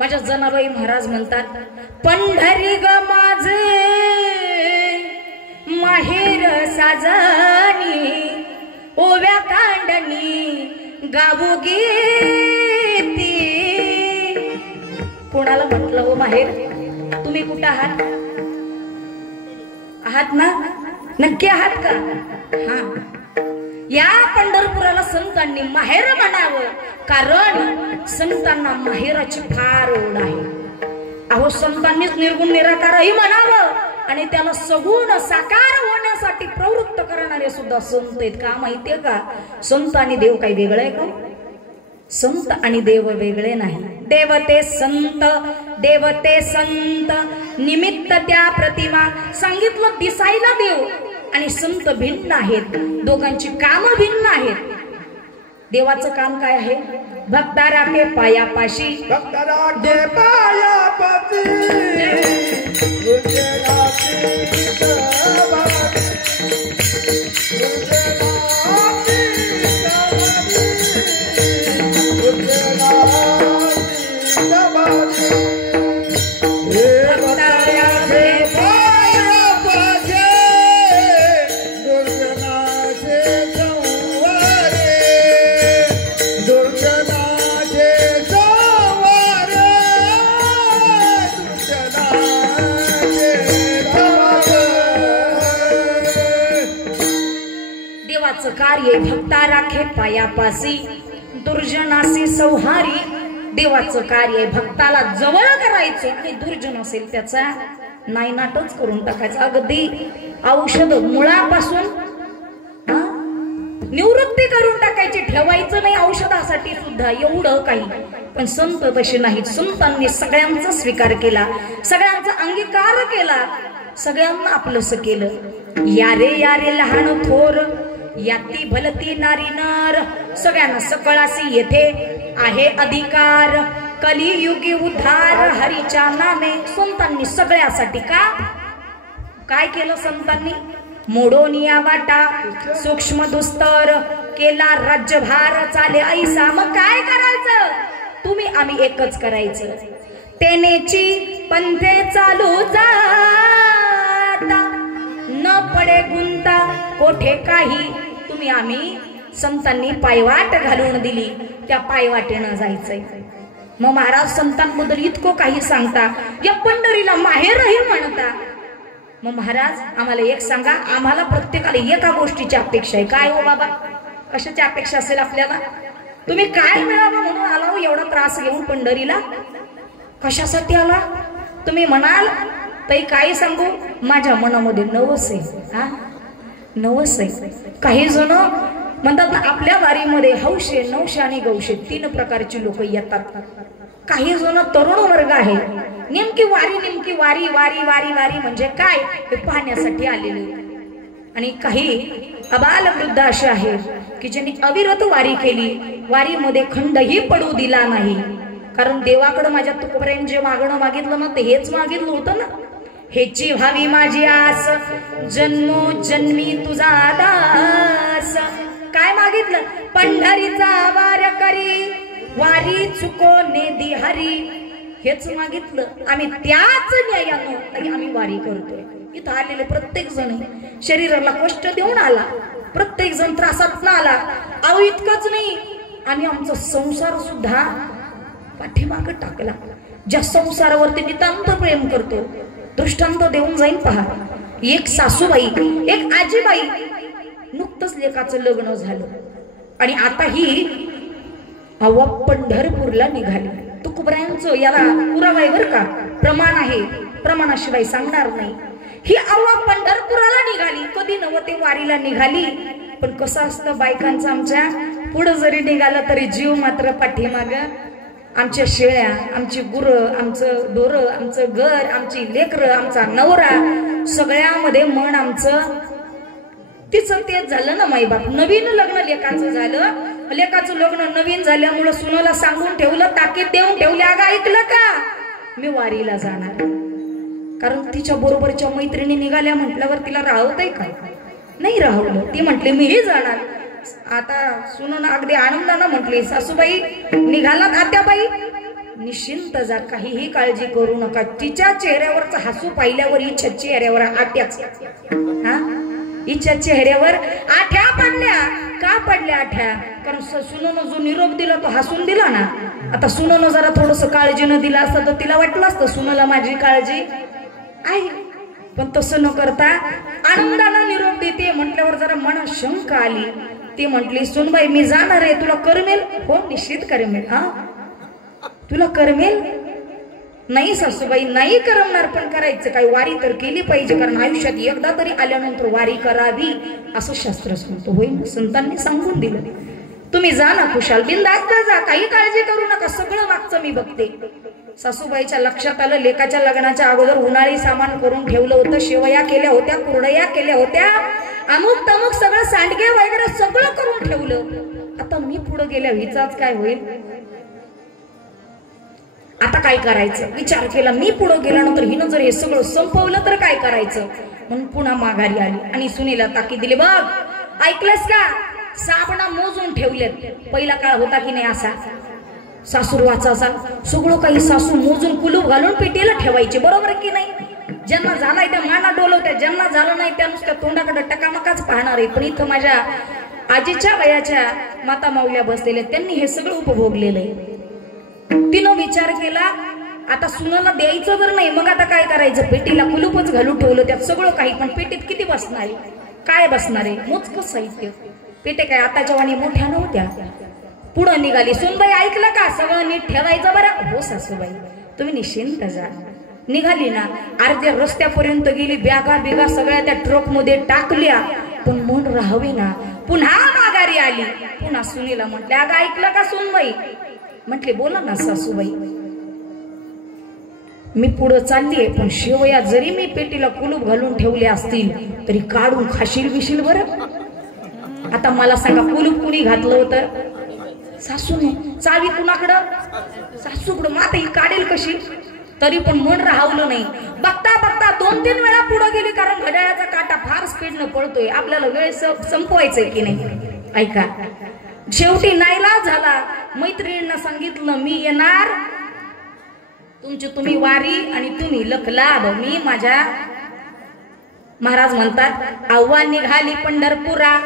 माझ्या जनाबाई महाराज म्हणतात, पंढरी ग माझे माहेर साजनी, ओव्या कांडणी गावू गीती. कोणाला म्हटलं हो माहेर? तुम्ही कुठं आहात? आहात ना? नक्की आहात का? हा, या पंढरपुराला संतांनी माहेर म्हणावं, कारण संतांना माहेराची फार ओढ आहे. अहो संतांनीच निर्गुण निराकारही म्हणावं आणि त्याला सगुण साकार होण्यासाठी प्रवृत्त करणारे सुद्धा संत आहेत. का माहितीये का? संत आणि देव काही वेगळं आहे का? संत आणि देव वेगळे नाही. देवते संत, देवते संत, निमित्त त्या प्रतिमा. सांगितलं दिसायला देव आणि संत भिन्न आहेत, दोघांची काम भिन्न आहेत. देवाचं काम काय आहे? भक्तारा के पायापाशी, भक्तारा के पायापाशी, कार्य भक्ता राखे पायापासी, दुर्जनासी संहारी. देवाचं कार्य भक्ताला जवळ करायचं आणि दुर्जन असेल त्याचा नायनाटच करून टाकायचं. अगदी औषध मुळापासून निवृत्ती करून टाकायची, ठेवायचं नाही औषधासाठी सुद्धा, एवढं काही. पण संत तसे नाहीत. संतांनी सगळ्यांचा स्वीकार केला, सगळ्यांचा अंगीकार केला, सगळ्यांना आपलंस केलं. यारे यारे लहान थोर, याती भलती नारी नर, सगळ्यांना सकळासी येथे आहे अधिकार. कलियुगी उद्धार हरीच्या नामे. संतांनी सगळ्यासाठी काय केलं? संतांनी मोडोनिया वाटा सूक्ष्म दुस्तर केला राज्यभार चाले ऐसा. मग काय करायचं? तुम्ही आम्ही एकच करायचं. तेनेची पंथे चालू जाता, न पडे गुंता कोठे काही. तुम्ही आम्ही संतांनी पायवाट घालून दिली, त्या पायवाटेनं जायचंय. मग महाराज संतांबद्दल इतकं काही सांगता, या पंढरीला माहेरही म्हणता. मग महाराज आम्हाला एक सांगा, आम्हाला प्रत्येकाला एका गोष्टीची अपेक्षा आहे. काय हो बाबा, कशाची अपेक्षा असेल आपल्याला? तुम्ही काय मिळावं म्हणून आला हो एवढा त्रास घेऊन पंढरीला? कशासाठी आला? तुम्ही म्हणाल ताई काय सांगू, माझ्या मनामध्ये नवस आहे. नवस आहे. काही जण म्हणतात ना आपल्या वारीमध्ये हौशे नवशे आणि गौशे 3 प्रकारची लोक येतात. काही जण तरुण वर्ग आहे, नेमकी वारी वारी वारी वारी म्हणजे काय हे पाहण्यासाठी आलेले. आणि काही अबाल वृद्ध असे आहेत की ज्यांनी अविरत वारी केली, वारीमध्ये खंडही पडू दिला नाही. कारण देवाकडे माझ्या तुकोपर्यंत जे मागणं मागितलं ना ते हेच मागितलं होतं ना, हेची व्हावी माझी आस, जन्मोजन्मी तुझा दास. काय मागितलं? पंढरीचा वार करी, वारी चुको नेदी हरी. हेच मागितलं. आम्ही त्याच न्यायानं आम्ही वारी करतोय. इथं आलेले प्रत्येक जण शरीराला कष्ट देऊन आला, प्रत्येक जण त्रासात ना आला. अहो इतकंच नाही, आम्ही आमचा संसार सुद्धा पाठीमागे टाकला. ज्या संसारावरती नितांत प्रेम करतो, दृष्टांत देऊन जाईन पहा. एक सासूबाई, एक आजीबाई, नुकतंच लेकाचं लग्न झालं आणि आता ही अव्वा पंढरपूरला निघाली. तुकोबरायांचं याला पुरावा आहे बरं का, प्रमाण आहे, प्रमाणाशिवाय सांगणार नाही. ही अव्वा पंढरपुराला निघाली. कधी नव्हते वारीला निघाली. पण कसं असतं बायकांचं, आमच्या पुढं जरी निघाला तरी जीव मात्र पाठीमाग. आमच्या शेळ्या, आमची गुरं, आमचं डोरं, आमचं घर, आमची लेकरं, आमचा नवरा, सगळ्यामध्ये मन आमचं तिचं तेच झालं ना. माईबाप नवीन लग्न लेकाचं झालं, लेकाचं लग्न नवीन झाल्यामुळं सुनाला सांगून ठेवलं, ताकीद देऊन ठेवली, अगं ऐकलं का मी वारीला जाणार. कारण तिच्या बरोबरच्या मैत्रिणी निघाल्या म्हटल्यावर तिला राहवतंय का? नाही राहवलं. ती म्हटली मीही जाणार. आता सुनून अगदी आनंदानं म्हटली, सासूबाई निघालात आत्याबाई? निश्चिंत जा, काहीही काळजी करू नका. तिच्या चेहऱ्यावरचं हसू पाहिल्यावर हिच्या चेहऱ्यावर आट्याच, हिच्या चेहऱ्यावर आठ्या पडल्या. का पडल्या आठ्या? कारण सुनून जो निरोप दिला तो हसून दिला ना. आता सुनून जरा थोडस काळजीनं दिला असतं तर तिला वाटलं असतं सुनाला माझी काळजी आहे. पण तसं न करता आनंदानं निरोप देते म्हटल्यावर जरा मनात शंका आली. ती म्हटली, सुनबाई मी जाणार आहे, तुला करमेल? हो निश्चित करमेल. तुला करमेल? नाही सासूबाई नाही करमणार, पण करायचं काय, वारी तर केली पाहिजे. कारण आयुष्यात एकदा तरी आल्यानंतर वारी करावी असं शास्त्र सांगतो. होय, संतांनी सांगून दिलं. तुम्ही जा ना खुशाल, बिनधास्त जा, काही काळजी करू नका, सगळं मागचं मी बघते. सासूबाईच्या लक्षात आलं, लेकाच्या लग्नाच्या अगोदर उन्हाळी सामान करून ठेवलं होतं, शेवया केल्या होत्या, कुरडया केल्या होत्या, अमुक तमुक सगळं सांडगे वगैरे सगळं करून ठेवलं. आता मी पुढे गेल्या हिचाच काय होईल? आता काय करायचं विचार केला. मी पुढे गेल्यानंतर हिनं जर हे सगळं संपवलं तर काय करायचं म्हणून पुन्हा माघारी आली आणि सुनीला ताकीद दिली, बघ ऐकलंस का, साबणा मोजून ठेवलेत. पहिला काळ होता की नाही असा, सासूरवाचा असा सगळं काही सासू मोजून कुलूप घालून पेटीला ठेवायचे, बरोबर की नाही? ज्यांना झालाय त्या माना डोलवत्या, ज्यांना झालं नाही त्या नुसत्या तोंडाकडे टकामकाच पाहणार आहे. पण इथं माझ्या आजीच्या वयाच्या माता माऊल्या बसलेल्या, त्यांनी हे सगळं उपभोगलेलं आहे. तिनं विचार केला, आता सुनाला द्यायचं जर नाही मग आता काय करायचं, पेटीला कुलूपच घालून ठेवलं त्यात सगळं काही. पण पेटीत किती बसणार आहे, काय बसणार आहे, मोजकं साहित्य. पेटे काय आताच्या वाणी मोठ्या नव्हत्या. पुढं निघाली. सुनबाई ऐकलं का? सगळं नीट ठेवायचं बरं. हो सासूबाई तुम्ही निश्चिंत जा. निघाली ना, अर्ध्या रस्त्यापर्यंत गेली. बॅगा बिगा सगळ्या त्या ट्रक मध्ये टाकल्या, पण मन राहावी ना. पुन्हा माघारी आली. पुन्हा सुनीला म्हटले, अगं ऐकलं का सुनबाई? म्हटले बोला ना सासूबाई. मी पुढं चाललीये, पण शेवया जरी मी पेटीला कुलूप घालून ठेवले असतील तरी काढून खाशील बिशील बरं. आता मला सांगा, कुलूप कुणी घातलं होतं? सासूने. चावी कुणाकडं? सासूकडं. मग आता ही काढेल कशी? तरी पण मन राहवलं नाही. बघता बघता 2-3 वेळा पुढे गेली, कारण घड्याळाचा काटा फार स्पीडनं पळतोय. आपल्याला वेळ संपवायचंय की नाही. ऐका, शेवटी नाईलाज झाला. मैत्रिणींना सांगितलं, मी येणार, तुमची तुम्ही वारी आणि तुम्ही लखलाभ. मी माझ्या महाराज म्हणतात, आव्हान निघाली पंढरपुरा,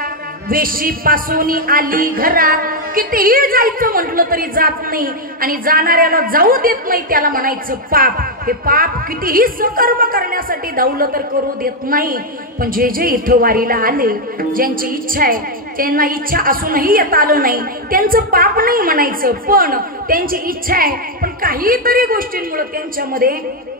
वेशी पासून आली घरात. कितीही जायचं म्हटलं तरी जात नाही, आणि जाणाऱ्याला जाऊ देत नाही त्याला म्हणायचं पाप. हे पाप कितीही सकर्म करण्यासाठी धावलं तर करू देत नाही. पण जे जे इथं वारीला आले, ज्यांची इच्छा आहे, त्यांना इच्छा असूनही येता आलं नाही, त्यांचं पाप नाही म्हणायचं. पण त्यांची इच्छा आहे, पण काहीतरी गोष्टींमुळे त्यांच्यामध्ये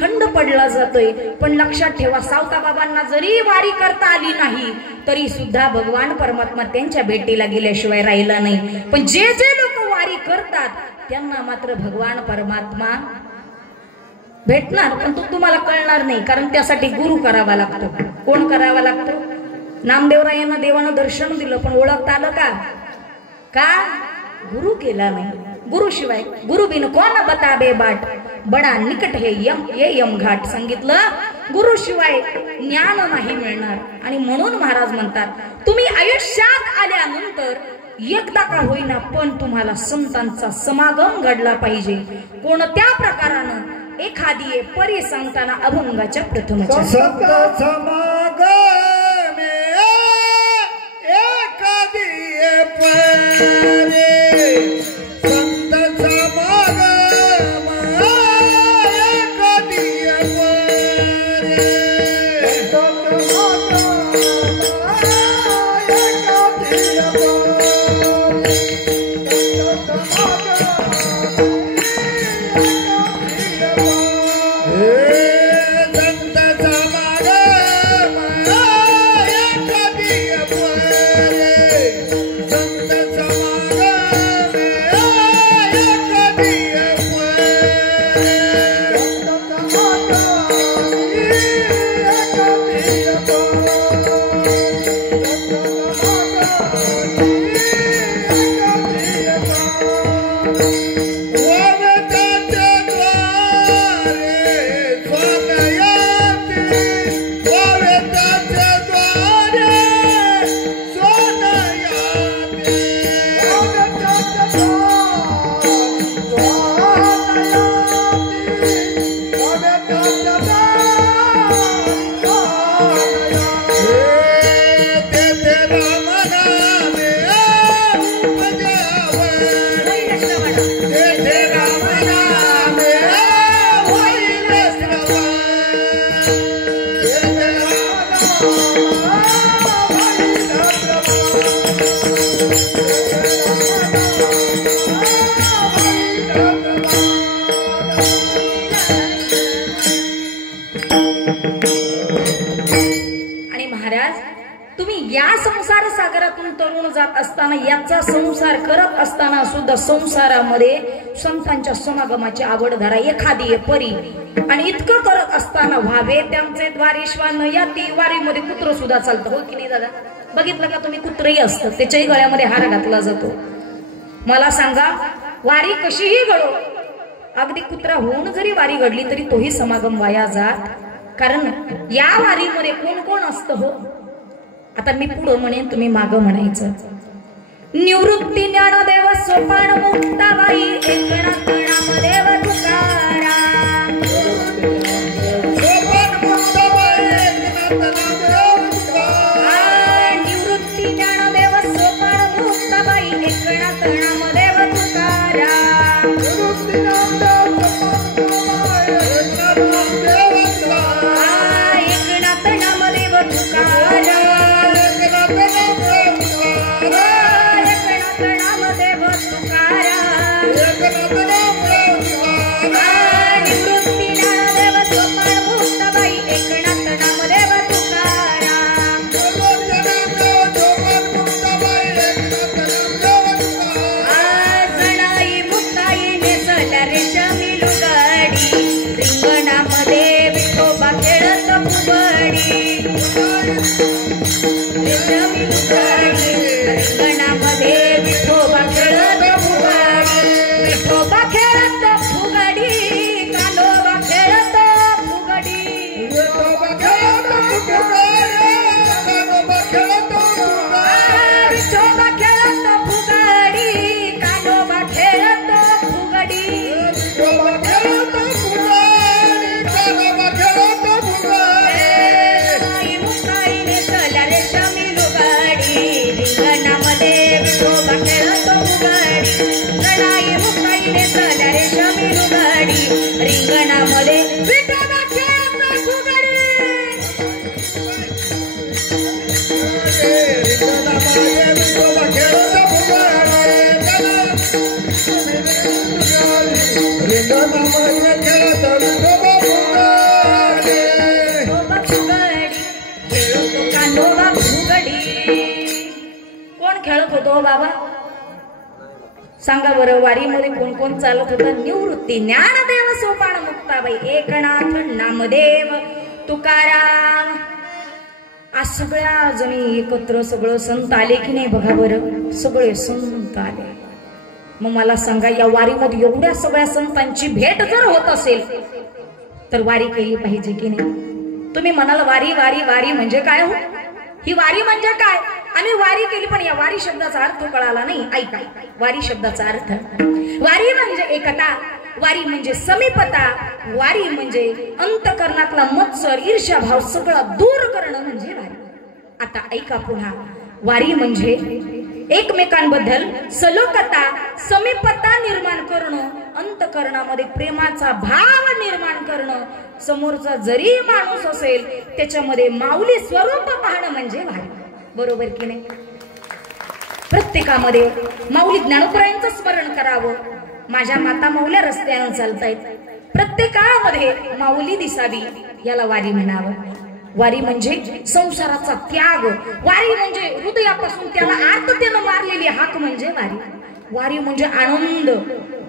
खंड पडला जातोय. पण लक्षात ठेवा, सावता बाबांना जरी वारी करता आली नाही तरी सुद्धा भगवान परमात्मा त्यांच्या भेटीला गेल्याशिवाय राहिला नाही. पण जे जे लोक वारी करतात त्यांना मात्र भगवान परमात्मा भेटणार, पण तो तुम्हाला कळणार नाही. कारण त्यासाठी गुरु करावा लागतो. कोण करावा लागतो? नामदेवरायांना देवानं दर्शन दिलं, पण ओळखता आलं का? का? गुरु केला नाही. गुरु शिवाय, गुरु बिन कोण बताबे बाट, बडा निकट हे यम घाट. सांगितलं, गुरु शिवाय ज्ञान नाही मिळणार. आणि म्हणून महाराज म्हणतात, तुम्ही आयुष्यात आल्यानंतर एकदा का होईना पण तुम्हाला संतांचा समागम घडला पाहिजे. कोणत्या प्रकारानं? एखादी परी सांगताना अभंगाच्या प्रथमच्या संत समागम एखादी परी, संत समागम एखादी परी, संसार सागरातून तरुण जात असताना, याचा संसार करत असताना सुद्धा संसारामध्ये संतांच्या समागमाची आवड धरा. एखादी परी, आणि इतकं करत असताना व्हावे त्यांचे द्वारेश्वान या ती वारीमध्ये कुत्र सुद्धा चालतं. हो की नाही दादा? बघितलं का तुम्ही? कुत्रही असतं, त्याच्याही गळ्यामध्ये हार घातला जातो. मला सांगा, वारी कशीही घडो, अगदी कुत्रा होऊन जरी वारी घडली तरी तोही समागम वाया जात. कारण या वारीमध्ये कोण कोण असतं? हो, आता मी पुढं म्हणेन, तुम्ही मागं म्हणायचं. निवृत्ती ज्ञानदेव सोपान मुक्ताबाई, एकणा कणामदेव तुकाराम. निवृत्ती ज्ञानदेव सोपान मुक्ताबाई, एकणा कणामदेव तुकाराम. एकनाथ नामदेव तुकाराम. फुगडी रिंगणामध्ये विठोबा खेळतो फुगडी कोण खेळत होतो बाबा सांगा बरं वारीमध्ये कोण कोण चालत होतं निवृत्ती ज्ञानदेव सोपान मुक्ताबाई एकनाथ नामदेव तुकाराम आज सगळ्या जणी एकत्र सगळं संत आले की नाही बघा बरं सगळे संत आले मग मला सांगा या वारीमध्ये एवढ्या सगळ्या संतांची भेट जर होत असेल तर वारी केली पाहिजे की नाही तुम्ही म्हणाल वारी वारी वारी म्हणजे काय हो ही वारी म्हणजे काय आम्ही वारी केली पण या वारी शब्दाचा अर्थ कळाला नाही ऐका वारी शब्दाचा अर्थ वारी म्हणजे एकता वारी म्हणजे समीपता वारी म्हणजे अंतकरणातला मत्सर ईर्ष्या भाव सगळं दूर करणं म्हणजे वारी आता ऐका पुन्हा वारी म्हणजे एकमेकांबद्दल सलोखता समीपता निर्माण करणं अंतकरणामध्ये प्रेमाचा भाव निर्माण करणं समोरचा जरी माणूस असेल त्याच्यामध्ये माऊली स्वरूप पाहणं म्हणजे वारी बरोबर की नाही प्रत्येकामध्ये माऊली ज्ञानोबरायांचं स्मरण करावं माझ्या माता माऊल्या रस्त्यानं चालतायत प्रत्येकामध्ये माऊली दिसावी याला वारी म्हणावं वारी म्हणजे संसाराचा त्याग वारी म्हणजे हृदयापासून त्याला आर्ततेनं मारलेली हाक म्हणजे वारी वारी म्हणजे आनंद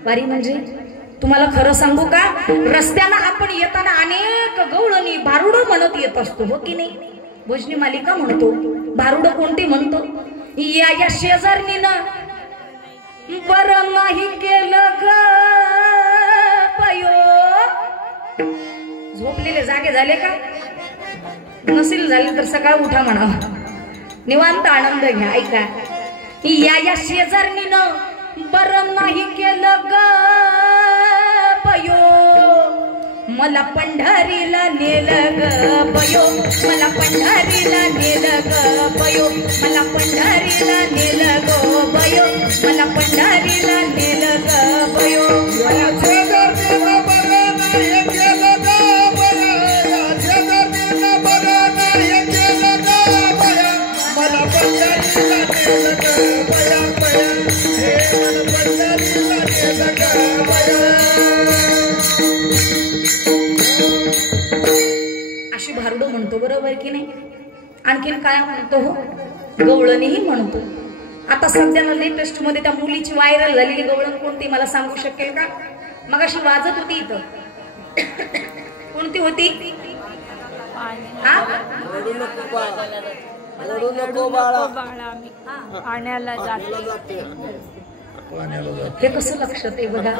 वारी म्हणजे तुम्हाला खरं सांगू का रस्त्यानं आपण येताना अनेक गवळणी भारुड म्हणत येत असतो हो की नाही भजनी मालिका म्हणतो भारुड कोणती म्हणतो या शेजारणीनं बरं नाही केलं ग पयो झोपलेले जागे झाले का नसेल झाले तर सकाळ उठा म्हणावं निवांत आनंद घ्या ऐका या शेजारणीनं बरं नाही केलं ग पयो मला पंढरीला नेलं ग पयो मला पंढरीला नेलं ग पयो मला पंढरीला नेलं ग पयो मला पंढरीला नेलं ग पयो या शेजारणीनं बरं नाही केलं ग पया या शेजारणीनं बरं नाही केलं ग पया मला पंढरीला नेलं ग पया पया हे मला पंढरीला नेलं ग पया अशी भारुड म्हणतो बरोबर की नाही आणखीन काय म्हणतो हो गवळणीही म्हणतो आता सध्याला लेटेस्ट मध्ये त्या मुलीची व्हायरल झालेली गवळण कोणती मला सांगू शकेल का मग अशी वाजत होती इथं कोणती होती पाण्याला जाते हे कसं लक्षात आहे बघा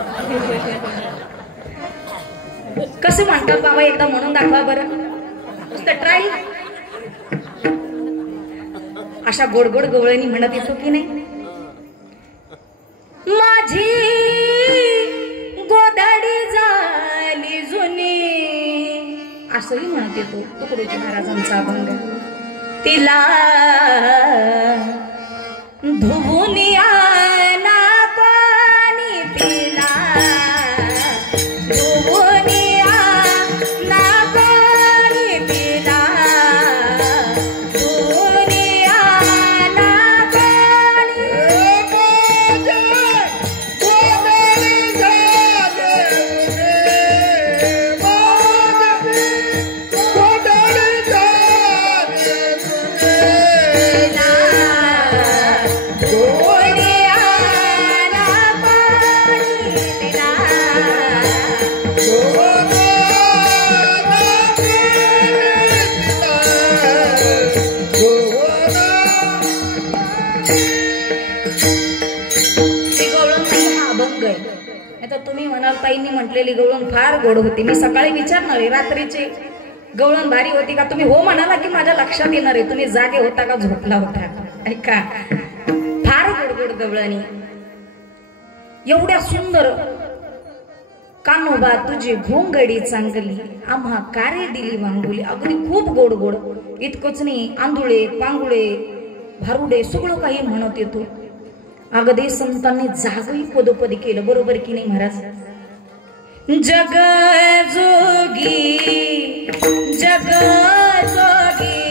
कसं म्हणतात बाबा एकदा म्हणून दाखवा बरं नुसतं ट्राय अशा गोड गोड गवळणी म्हणत येतो की नाही माझी गोधडी झाली जुनी असंही म्हणत येतो तुकडोजी महाराजांचा अभंग तिला धुवून ना कोणी तिला धुवून ना कोणी तिला धुवून ना कोणी तुम्ही म्हणाल ताईंनी म्हटलेली गवळण फार गोड होती मी सकाळी विचारणार आहे रात्रीची गवळण भारी होती का तुम्ही हो म्हणाला की माझ्या लक्षात येणार आहे तुम्ही जागे होता का झोपला होता ऐका फार गोड गोड गवळणी एवढ्या सुंदर कानोबा तुझी घोंगडी चांगली आम्हा कारे दिली वांगुली अगदी खूप गोड गोड इतकंच नाही आंधुळे पांगुळे भारुडे सगळं काही म्हणत येतो अगदी संतांनी जागही पदोपदी केलं बरोबर की नाही महाराज जग जोगी जग जोगी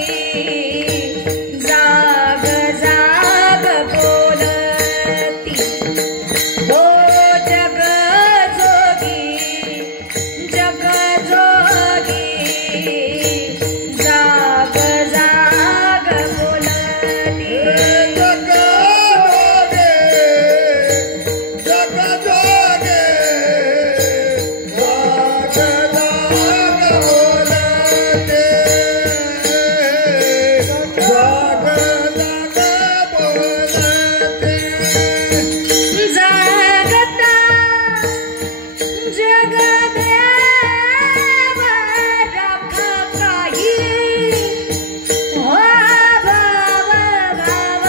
जाग जाग बोलती हो जग जोगी जग जोगी जाग जाग बोलती जग जोगे जग जोगे जाग जाग बोलते जाग जाग बोलते जागता जगदेव राख काही हो भाव भाव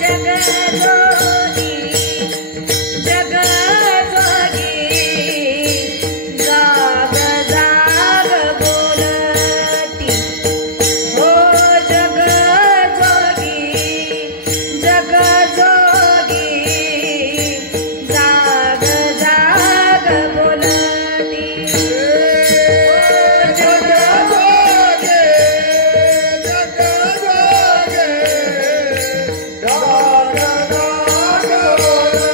जग जोगी जग जोगी जाग जाग बोलती हो जग जोगी जग जोगी जाग जाग बोलती जग जोगे जग जोगे जाग जाग बोलते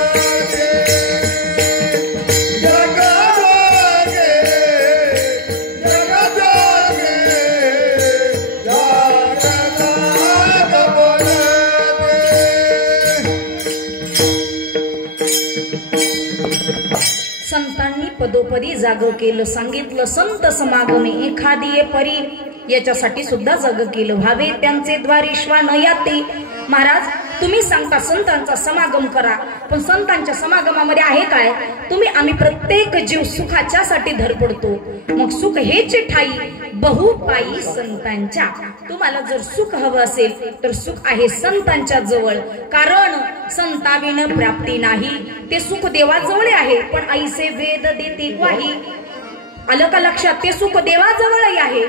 जग जोगे जग जोगे जाग जाग बोलते संतांनी पदोपदी जागं केलं सांगितलं संत समागमे एखादी परी याच्यासाठी सुद्धा जग केलं व्हावे त्यांचे द्वारे श्वान याते महाराज तुम्ही सांगता संतांचा समागम करा पण संतांच्या समागमामध्ये आहे काय तुम्ही आम्ही प्रत्येक जीव सुखाच्यासाठी धडपडतो मग सुख हेच ठाई बहुपायी संतांच्या तुम्हाला जर सुख हवं असेल तर सुख आहे संतांच्या जवळ कारण संताविन प्राप्ती नाही ते सुख देवाजवळ आहे पण ऐसे वेद देते ग्वाही आलं का लक्षात ते सुख देवाजवळही आहे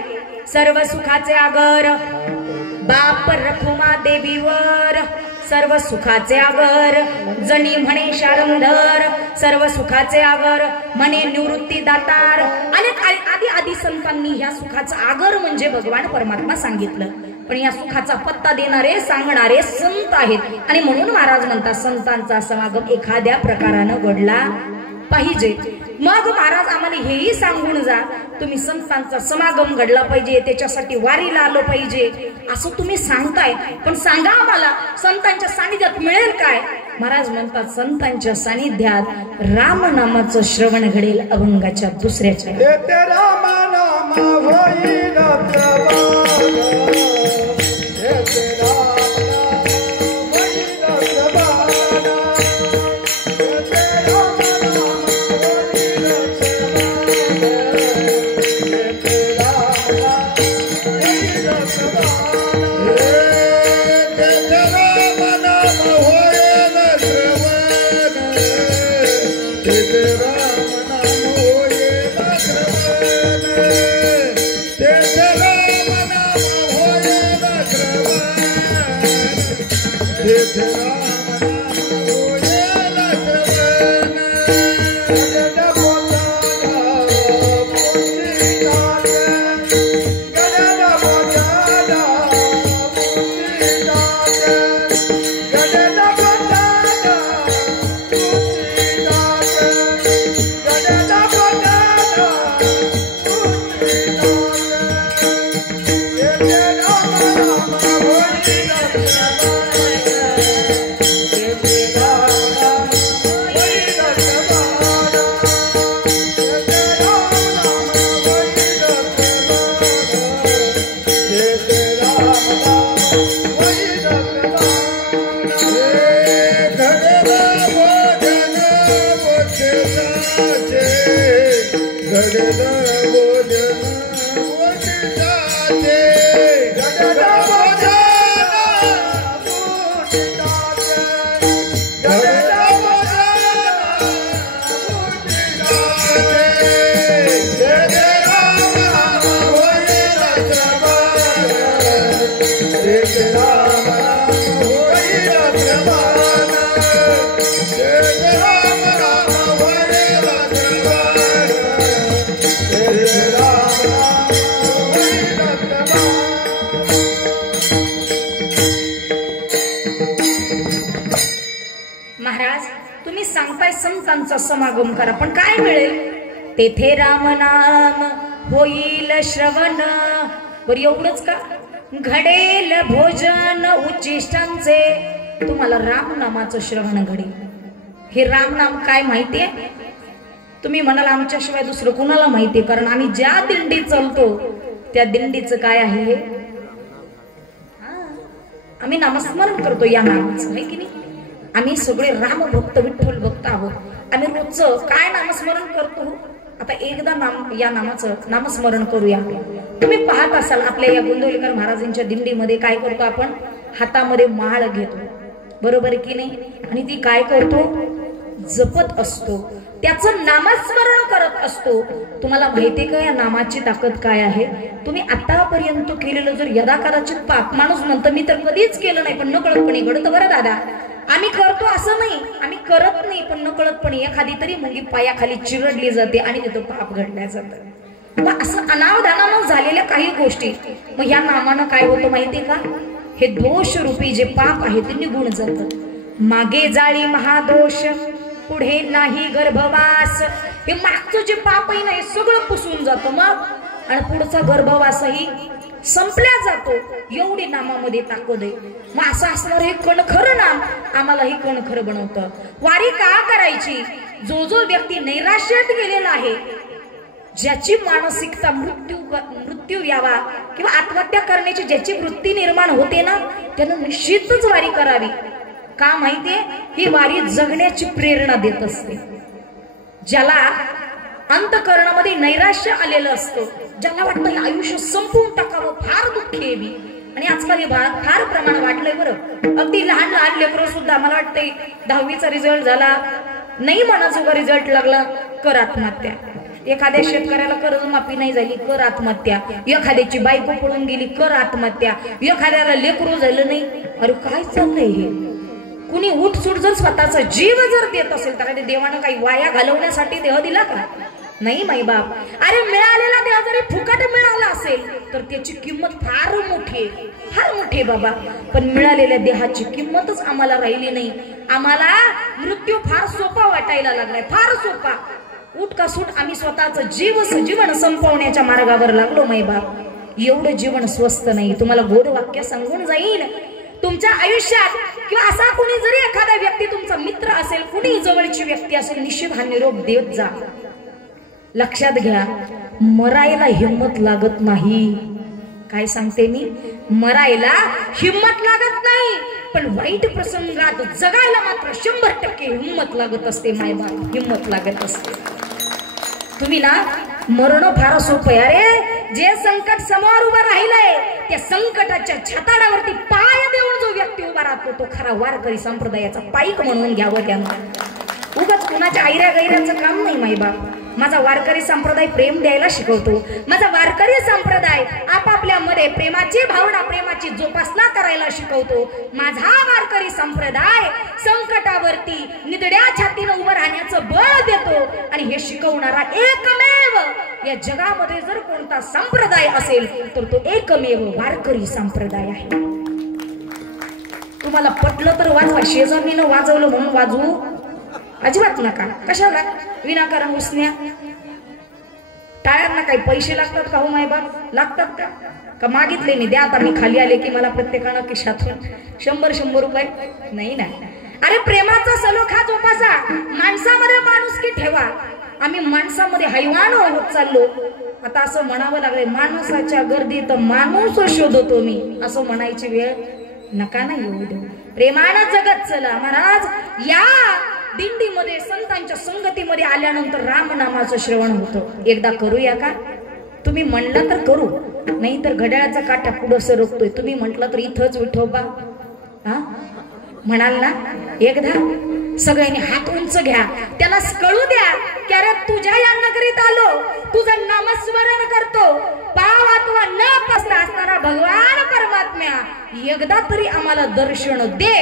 सर्व सुखाचे आगर बाप रखुमा देवीवर सर्व सुखाचे आगर जणी म्हणे शारंधर सर्व सुखाचे आगर म्हणे निवृत्ती दातार अनेक आदी आदी संतांनी ह्या सुखाचा आगर म्हणजे भगवान परमात्मा सांगितलं पण या सुखाचा पत्ता देणारे सांगणारे संत आहेत आणि म्हणून महाराज म्हणतात संतांचा समागम एखाद्या प्रकारानं घडला पाहिजे मग महाराज आम्हाला हेही सांगून जा तुम्ही संतांचा समागम घडला पाहिजे त्याच्यासाठी वारीला आलो पाहिजे असं तुम्ही सांगताय पण सांगा आम्हाला संतांच्या सानिध्यात मिळेल काय महाराज म्हणतात संतांच्या सानिध्यात राम नामाचं श्रवण घडेल अभंगाच्या दुसऱ्याच्या येते राम नाम होईल प्रभात येते राम नाम होईल प्रभात येते राम नाम होईल राम राम नामांचा समागम करा. पण काय मिळेल? तेथे राम नाम होईल श्रवण. बरं एवढंच का? घडेल भोजन उच्चिष्टांचे. तुम्हाला राम नामाचं श्रवण घडेल. हे राम नाम काय माहितीये? तुम्ही म्हणाल आमच्याशिवाय दुसरं कुणाला माहितीये? कारण आम्ही ज्या दिंडी चालतो त्या दिंडीचं काय आहे हे आम्ही नामस्मरण करतो या नामाचं, आहे की नाही? आम्ही सगळे राम भक्त विठ्ठल भक्त आहोत. आम्ही रोजचं काय नामस्मरण करतो? आता एकदा या नामाचं नामस्मरण करूया. तुम्ही पाहत असाल आपल्या या गोंदवलेकर महाराजांच्या दिंडीमध्ये काय करतो आपण? हातामध्ये माळ घेतो, बरोबर की नाही? आणि ती काय करतो? जपत असतो, त्याचं नामस्मरण करत असतो. तुम्हाला माहितीये का या नामाची ताकद काय आहे? तुम्ही आतापर्यंत केलेलं जर यदा कदाचित पाप, माणूस म्हणतो मी तर कधीच केलं नाही, पण नकळतपणे घडतं बरं दादा. आम्ही करतो असं नाही, आम्ही करत नाही, पण नकळतपणे एखादी तरी मुंगी पायाखाली चिरडली जाते आणि तिथं पाप घडल्या जातं. मग असं अनावधानानं झालेल्या काही गोष्टी, मग ह्या नामानं काय होतं माहितीये का? हे दोष रूपी जे पाप आहे ते निघून जातं. मागे जाळी महादोष, पुढे नाही गर्भवास. हे मागचं जे पाप आहे ना हे सगळं पुसून जातं मग, आणि पुढचा गर्भवासही संपल्या जातो. एवढी नामामध्ये ताकद आहे. मग असं असणार हे कणखरं नाम आम्हाला हे कणखरं बनवतं. वारी का करायची? जो जो व्यक्ती नैराश्यात गेलेला आहे, ज्याची मानसिकता मृत्यू यावा किंवा आत्महत्या करण्याची ज्याची वृत्ती निर्माण होते ना, त्यानं निश्चितच वारी करावी. का माहितीये? ही वारी जगण्याची प्रेरणा देत असते. ज्याला अंतःकरणामध्ये नैराश्य आलेलं असतं, ज्यांना वाटतं आयुष्य संपवून टाकावं, फार दुःखी आहे मी, आणि आजकाल हे फार प्रमाण वाढलंय बरं. अगदी लहान लहान लेकरं सुद्धा, मला वाटतंय 10वीचा रिझल्ट झाला नाही, मनाचा रिझल्ट लागला, कर आत्महत्या. एखाद्या शेतकऱ्याला कर्जमाफी नाही झाली, कर आत्महत्या. एखाद्याची बायको पळून गेली, कर आत्महत्या. एखाद्याला लेकरू झालं नाही, अरे काय चाललंय हे? कुणी उठसूट जर स्वतःचा जीव जर देत असेल तर देवानं काही वाया घालवण्यासाठी देह दिला का? नाही माई बाप. अरे मिळालेला देह जरी फुकट मिळाला असेल तर त्याची किंमत फार मोठी आहे, फार मोठी आहे बाबा. पण मिळालेल्या देहाची किंमतच आम्हाला राहिली नाही. आम्हाला मृत्यू फार सोपा वाटायला लागलाय, फार सोपा. उठ का सूट आम्ही स्वतःचं जीवन संपवण्याच्या मार्गावर लागलो माई बाप. एवढं जीवन स्वस्त नाही. तुम्हाला गोड वाक्य सांगून जाईल. तुमच्या आयुष्यात किंवा असा कुणी जरी एखादा व्यक्ती तुमचा मित्र असेल, कुणी जवळची व्यक्ती असेल, निश्चित हा निरोप देत जा. लक्षात घ्या, मरायला हिंमत लागत नाही. काय सांगते मी? मरायला हिंमत लागत नाही, पण वाईट प्रसंगात जगायला मात्र 100% हिंमत लागत असते मायबाप, हिंमत लागत असते. तुम्ही ना मरण फार सोपं आहे. अरे जे संकट समोर उभं राहिलंय त्या संकटाच्या छताडावरती पाय देऊन जो व्यक्ती उभा राहतो तो खरा वारकरी संप्रदायाचा पाईक म्हणून घ्यावं त्यानं. उगाच कुणाच्या आयऱ्या गैऱ्याचं काम नाही माईबाप. माझा वारकरी संप्रदाय प्रेम द्यायला शिकवतो. माझा वारकरी संप्रदाय आपापल्यामध्ये प्रेमाची भावना, प्रेमाची जोपासना करायला शिकवतो. माझा वारकरी संप्रदाय संकटावरती निधड्या छातीनं उभं राहण्याचं बळ देतो. आणि हे शिकवणारा एकमेव या जगामध्ये जर कोणता संप्रदाय असेल तर तो एकमेव वारकरी संप्रदाय आहे. तुम्हाला पटलं तर वाजवा, शेजारणीनं वाजवलं म्हणून वाजवू अजिबात नका. कशाला विनाकारण उसण्या? टाळ्यांना काही पैसे लागतात का हो मायबाप? लागतात का मागितले मी द्या, आता मी खाली आले की मला प्रत्येकानं खिशातून 100 रुपये नाही ना. अरे प्रेमाचा सलोखा जोपासा, माणसामध्ये माणुसकी ठेवा. आम्ही माणसामध्ये हैवान होत चाललो. आता असं म्हणावं लागले, माणसाच्या गर्दीत माणूस शोधतो मी, असं म्हणायची वेळ नका ना येऊ. प्रेमानं जगत चला महाराज. या दिंडीमध्ये संतांच्या संगतीमध्ये आल्यानंतर रामनामाचं श्रवण होतं. एकदा करूया का? तुम्ही म्हणलं तर करू, नाही तर घड्याळाचा काटा पुढं सरकतोय. तुम्ही म्हटलं तर इथंच विठोबा हा म्हणाल ना. एकदा सगळ्यांनी हात उंच घ्या, त्याला कळू द्या की अरे तुझ्या या नगरीत आलो, तुझं नामस्मरण करतो. पाव अथवा न पसता असणारा भगवान परमात्म्या एकदा तरी आम्हाला दर्शन दे,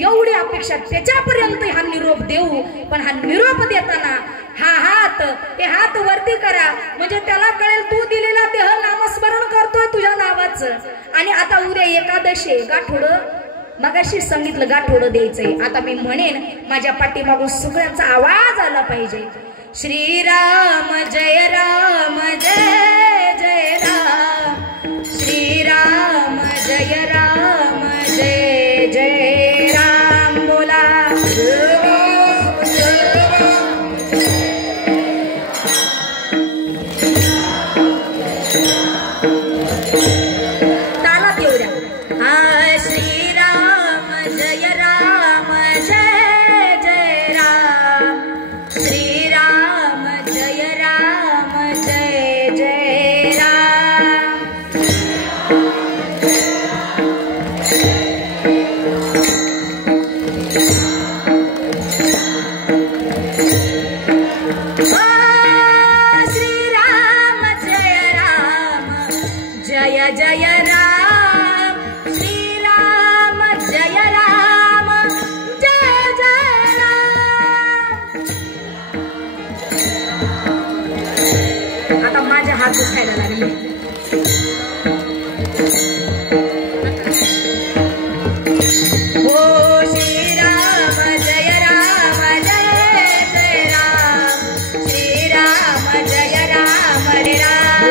एवढी अपेक्षा त्याच्यापर्यंत हा निरोप देऊ. पण हा निरोप देताना हे हात वरती करा, म्हणजे त्याला कळेल तू दिलेला देह नामस्मरण करतोय तुझ्या नावाचं. आणि आता उद्या एकादशी का थोडं मगाशी सांगितलं गाठोडं द्यायचंय. आता मी म्हणेन माझ्या पाठीमागून सगळ्यांचा आवाज आला पाहिजे. श्रीराम जय राम जय जय राम, श्रीराम जय राम जय जय राम. बोला ताला तेवढ्या. हा श्रीराम जय राम जय जय राम, श्रीराम जय राम जय जय राम. श्रीराम जय राम जय जय राम, श्रीराम जय राम जय जय राम. आता माझे हात दुखायला लागले. हो श्रीराम जय राम जय जय राम, श्रीराम जय राम रे राम.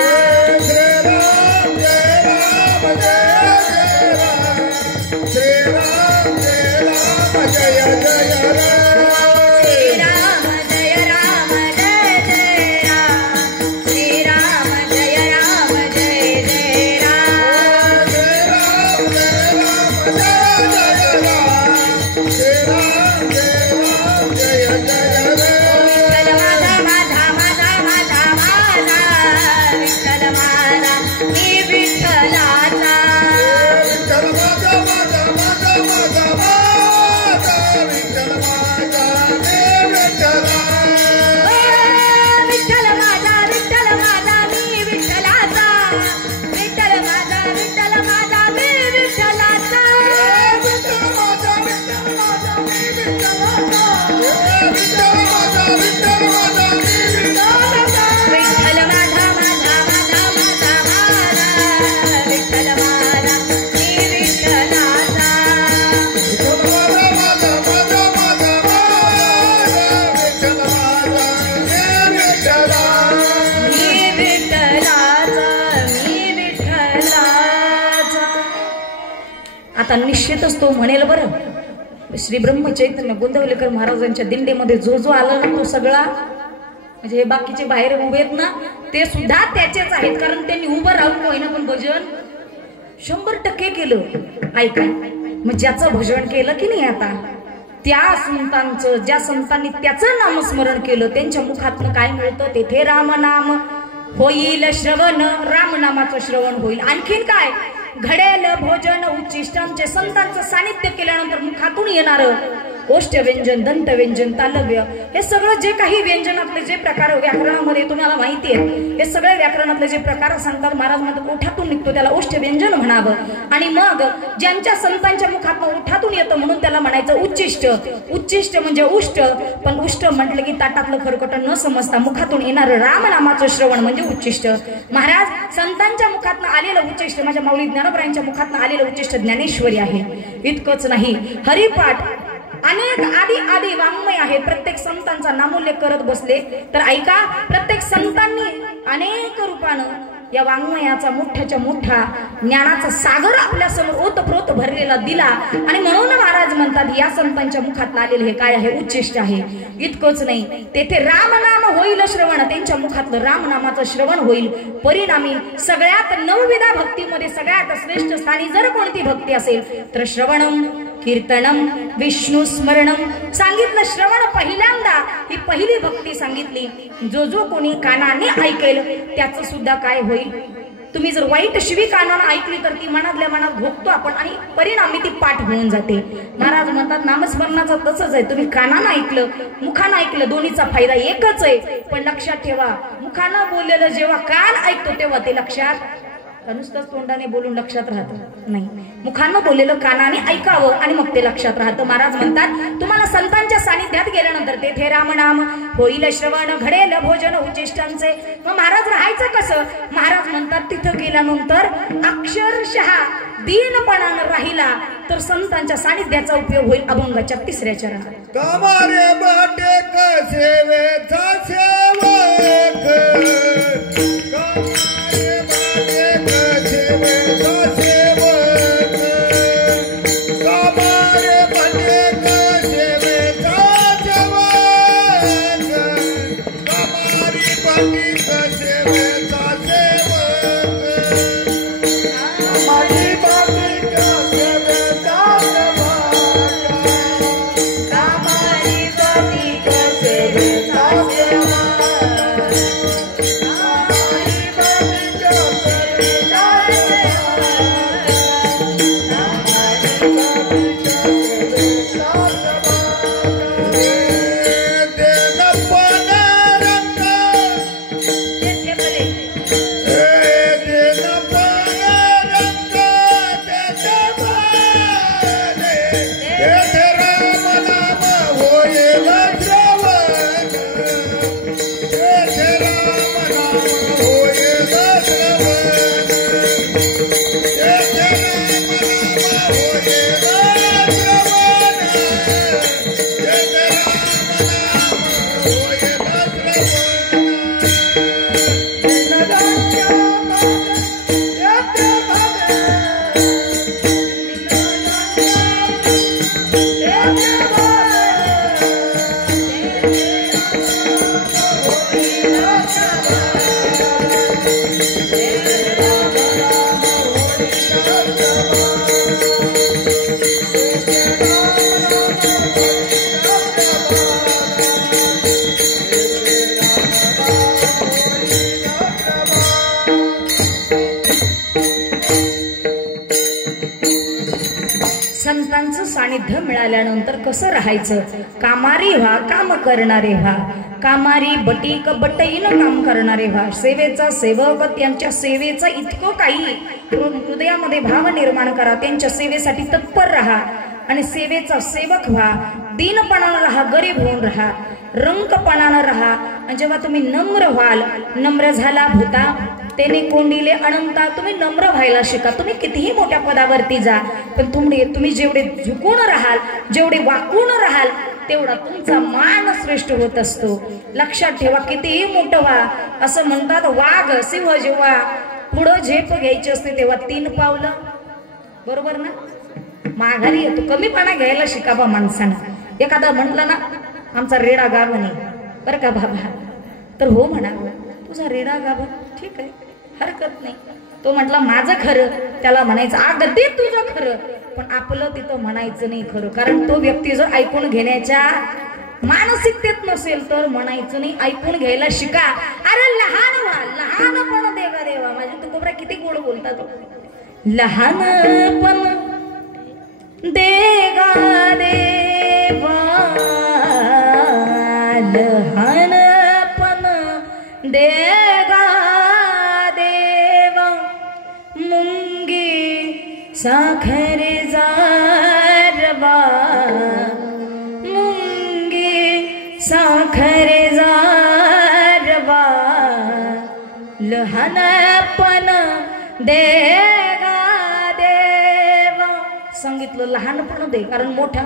श्रीराम जय राम जय जय राम, श्रीराम जय राम जय जय राम. विठ्ठल माझा माझा माझा माझा माझा, विठ्ठल माझा मी विठ्ठलाचा. विठ्ठल माझा मी विठ्ठलाचा, विठ्ठल माझा मी विठ्ठलाचा. विठ्ठल माझा माझा माझा माझा माझा, विठ्ठल माझा मी विठ्ठलाचा. मी विठ्ठलाचा, मी विठ्ठलाचा. आता निश्चितच तो म्हणेल बरं. श्री ब्रह्मचैतन्य गोंदवलेकर महाराजांच्या दिंडीमध्ये जो जो आला ना तो सगळा, म्हणजे हे बाकीचे बाहेर उभे आहेत ना ते सुद्धा त्याचेच आहेत. कारण त्यांनी उभं राहून होईना पण भजन 100% केलं. ऐका, मग ज्याचं भजन केलं की नाही आता त्या संतांचं, ज्या संतांनी त्याचं नामस्मरण केलं त्यांच्या मुखातनं काय मिळतं? तेथे रामनाम होईल श्रवण, रामनामाचं श्रवण होईल. आणखीन काय घडेल भोजन उच्चिष्टांचे. संतांचं सानिध्य केल्यानंतर मुखातून येणार ओष्ठ व्यंजन, दंत व्यंजन, तालव्य, हे सगळं जे काही व्यंजनातले जे प्रकार व्याकरणामध्ये तुम्हाला माहिती आहे, हे सगळे व्याकरणातले जे प्रकार सांगतात महाराज म्हणतात ओठातून निघतो त्याला ओष्ठ व्यंजन म्हणावं. आणि मग ज्यांच्या संतांच्या मुखातून ओठातून येतं म्हणून त्याला म्हणायचं उच्चिष्ट. उच्चिष्ट म्हणजे उष्ट, पण उष्ट म्हटलं की ताटातलं खरकट न समजता मुखातून येणारं रामनामाचं श्रवण म्हणजे उच्चिष्ट. महाराज संतांच्या मुखातनं आलेलं उच्चिष्ट, माझ्या माऊली ज्ञानोबरायांच्या मुखातनं आलेलं उच्चिष्ट ज्ञानेश्वरी आहे. इतकंच नाही, हरिपाठ अनेक आदी आदी वाङ्मय आहे. प्रत्येक संतांचा नामोल्लेख करत बसले तर ऐका, प्रत्येक संतांनी अनेक रूपानं या वाङ्मयाचा मोठ्याच्या मोठा ज्ञानाचा सागर आपल्या समोर ओतप्रोत भरलेला दिला. आणि म्हणून महाराज म्हणतात या संतांच्या मुखात आलेले हे काय आहे? उच्चिष्ट आहे. इतकंच नाही, तेथे रामनाम होईल श्रवण, त्यांच्या मुखातलं रामनामाचं श्रवण होईल. परिणामी सगळ्यात नवविधा भक्तीमध्ये सगळ्यात श्रेष्ठ स्थानी जर कोणती भक्ती असेल तर श्रवणम, कीर्तनम, विष्णू स्मरणम सांगितलं. श्रवण पहिल्यांदा ही पहिली भक्ती सांगितली. जो जो कोणी कानाने ऐकेल त्याचं सुद्धा काय होईल? तुम्ही जर वाईट शिवी कानाने ऐकली तर ती मनातल्या मनात भोगतो आपण आणि परिणामी ती पाठ होऊन जाते. महाराज म्हणतात नामस्मरणाचं तसंच आहे. तुम्ही कानानं ऐकलं, मुखानं ऐकलं, दोन्हीचा फायदा एकच आहे. पण लक्षात ठेवा, मुखानं बोललेलं जेव्हा कान ऐकतो तेव्हा ते लक्षात, नुसतंच तोंडाने बोलून लक्षात राहतं नाही, मुखानं बोललेलं कानाने ऐकावं आणि मग ते लक्षात राहतं. महाराज म्हणतात तुम्हाला संतांच्या सानिध्यात गेल्यानंतर तेथे रामनाम होईल श्रवण, घडेल भोजन उच्चिष्टांचे. मग महाराज राहायचं कसं? महाराज म्हणतात तिथं गेल्यानंतर अक्षरशः दीनपणानं राहिला तर संतांच्या सानिध्याचा उपयोग होईल अभंगाच्या 3ऱ्या चरणात. कामारे बाटे सेवेचा सेवक कामारे बाटे सेवेचा सेवक कामारे बाटे सेवेचा सेवक कामारी बाटी सेवेचा सेवक कामारी बाटी सेवेचा संतांचं सानिध्य मिळाल्यानंतर कसं राहायचं. कामारी व्हा काम करणारे व्हा. कामारी बटीक बटईनं काम करणारे व्हा. सेवेचा सेवक त्यांच्या सेवेचा इतकं काही हृदयामध्ये भाव निर्माण करा. त्यांच्या सेवेसाठी तत्पर राहा आणि सेवेचा सेवक व्हा. दीनपणानं राहा, गरीब होऊन राहा, रंकपणानं राहा. आणि जेव्हा तुम्ही नम्र व्हाल, नम्र झाला भूता तेने कोंडिले अनंता. तुम्ही नम्र व्हायला शिका. तुम्ही कितीही मोठ्या पदावरती जा, पण तुम्ही जेवढे झुकून राहाल, जेवढे वाकून राहाल, तेवढा तुमचा मान श्रेष्ठ होत असतो. लक्षात ठेवा, कितीही मोठं व्हा. असं म्हणतात वाघ सिंह जेव्हा पुढं झेप घ्यायची असते तेव्हा 3 पावलं, बरोबर ना, माघारी येतो. कमीपणा घ्यायला शिकावा माणसानं. एखादा म्हटलं ना आमचा रेडा गाभण आहे बरं का बाबा, तर हो म्हणा, तुझा रेडा गाभण ठीक आहे, हरकत नाही. तो म्हटला माझं खरं, त्याला म्हणायचं अगदी तुझं खरं, पण आपलं तिथं म्हणायचं नाही खरं. कारण तो व्यक्ती जर ऐकून घेण्याच्या मानसिकतेत नसेल तर म्हणायचं नाही. ऐकून घ्यायला शिका. अरे लहान व्हा, लहानपण देवा देवा. माझे तू कोबरा किती गोड बोलतात. लहानपण देगा देवा, लहानपण देगा देवा. मुंगी साखर जारवा, मुंगी साखर जारवा. लहानपण देगा देवा. सांगितलं लहानपण दे, कारण मोठा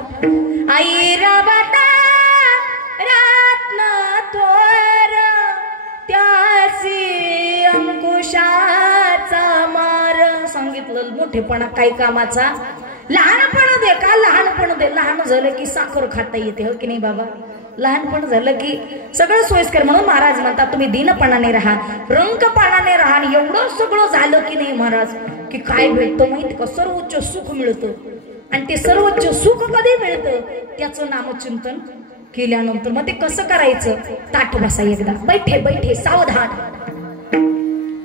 आई राबता रत्न तोर, त्यासी अंकुशाचा मार. सांगितलं मोठेपणा काही कामाचा. लहानपण दे का, लहानपण दे. लहान झालं की साखर खाता येते, हो की नाही बाबा. लहानपण झालं की सगळं सोयीस्कर. म्हणून महाराज म्हणतात तुम्ही दीनपणाने राहा, रंकपणाने राहा. आणि एवढं सगळं झालं की नाही महाराज, की काय भेटतं माहिती का, सर्वोच्च सुख मिळतं. आणि ते सर्वोच्च सुख कधी मिळतं, त्याचं नामचिंतन केल्यानंतर. मग ते कसं करायचं, ताठ बसा एकदा, बैठे बैठे सावधान.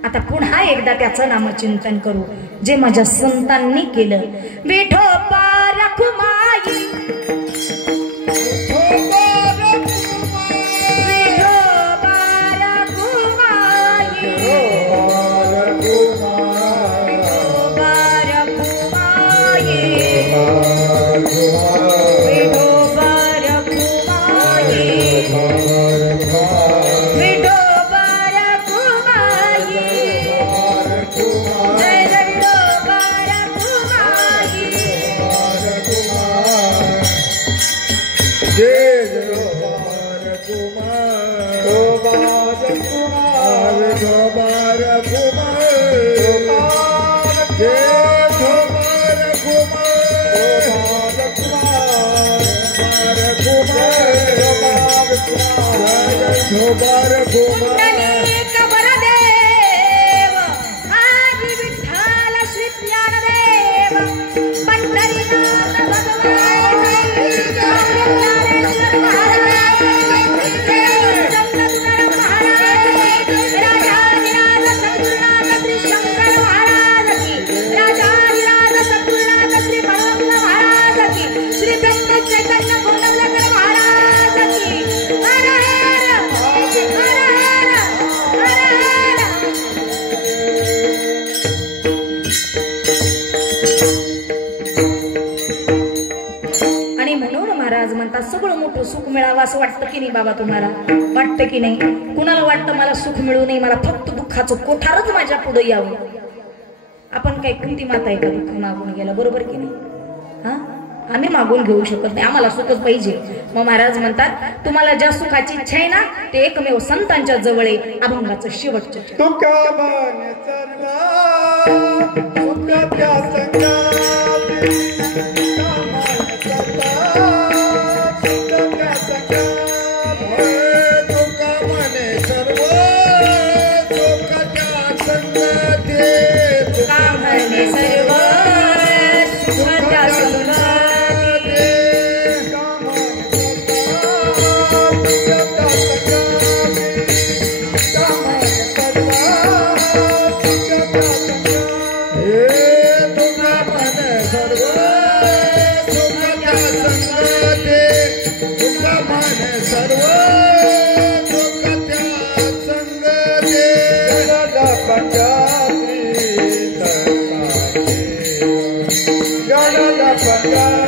आता पुन्हा एकदा त्याचं नामचिंतन करू जे माझ्या संतांनी केलं. विठोबा रखुमाई, शोभार पुंडलिक वरदेव आदि विठ्ठल श्री ज्ञानदेव पंढरीनाथ भगवान ज्ञानेश्वर महाराज चंद्रधर महाराज राजाधिराज सद्गुरुनाथ श्री शंकर महाराज की राजाधिराज सद्गुरुनाथ श्री बलवंत महाराज की श्री ब्रह्म चैतन्य गुणवल्लभ महाराज की हर आणि म्हणून महाराज म्हणतात सगळं मोठं सुख मिळावं असं वाटतं की नाही बाबा तुम्हाला वाटतं की नाही कुणाला वाटतं मला सुख मिळू नये मला फक्त दुःखाचं कोठारच माझ्या पुढे यावं आपण काय कुंती माता आहे का दुःख मागून गेला बरोबर की नाही हा आम्ही मागून घेऊ शकत नाही आम्हाला सुखच पाहिजे मग महाराज म्हणतात तुम्हाला ज्या सुखाची इच्छा आहे ना ते एकमेव संतांच्या जवळ आहे अभंगाचं शेवटचं तुका बन सर्व सुखाच्या संगाती तुका म्हणे सर्व सुखाच्या संगाती तुका म्हणे सर्व सुखाच्या संगाती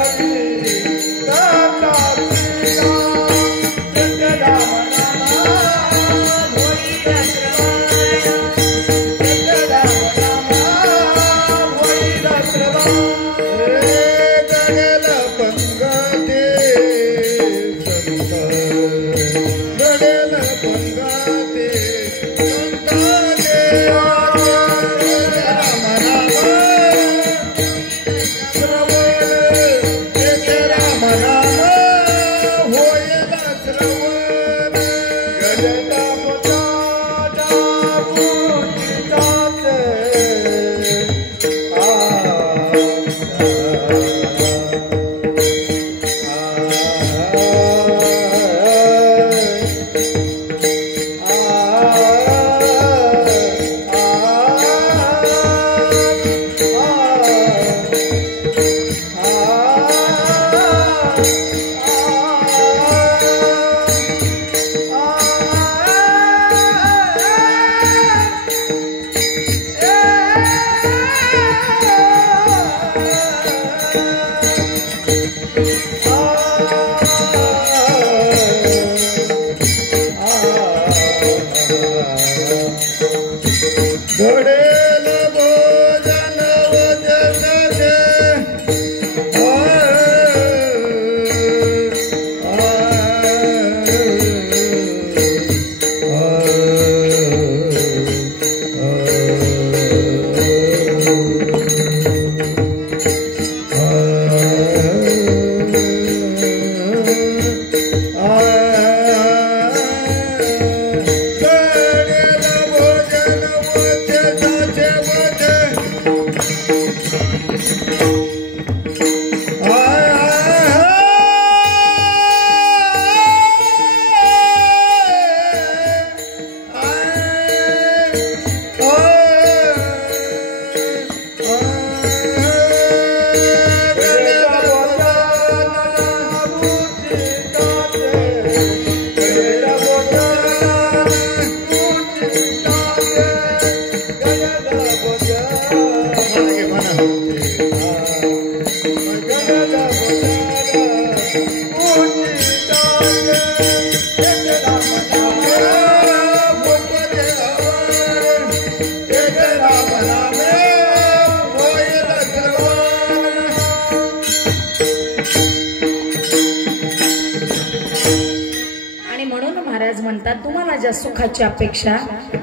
तुम्हाला ज्या सुखाची अपेक्षा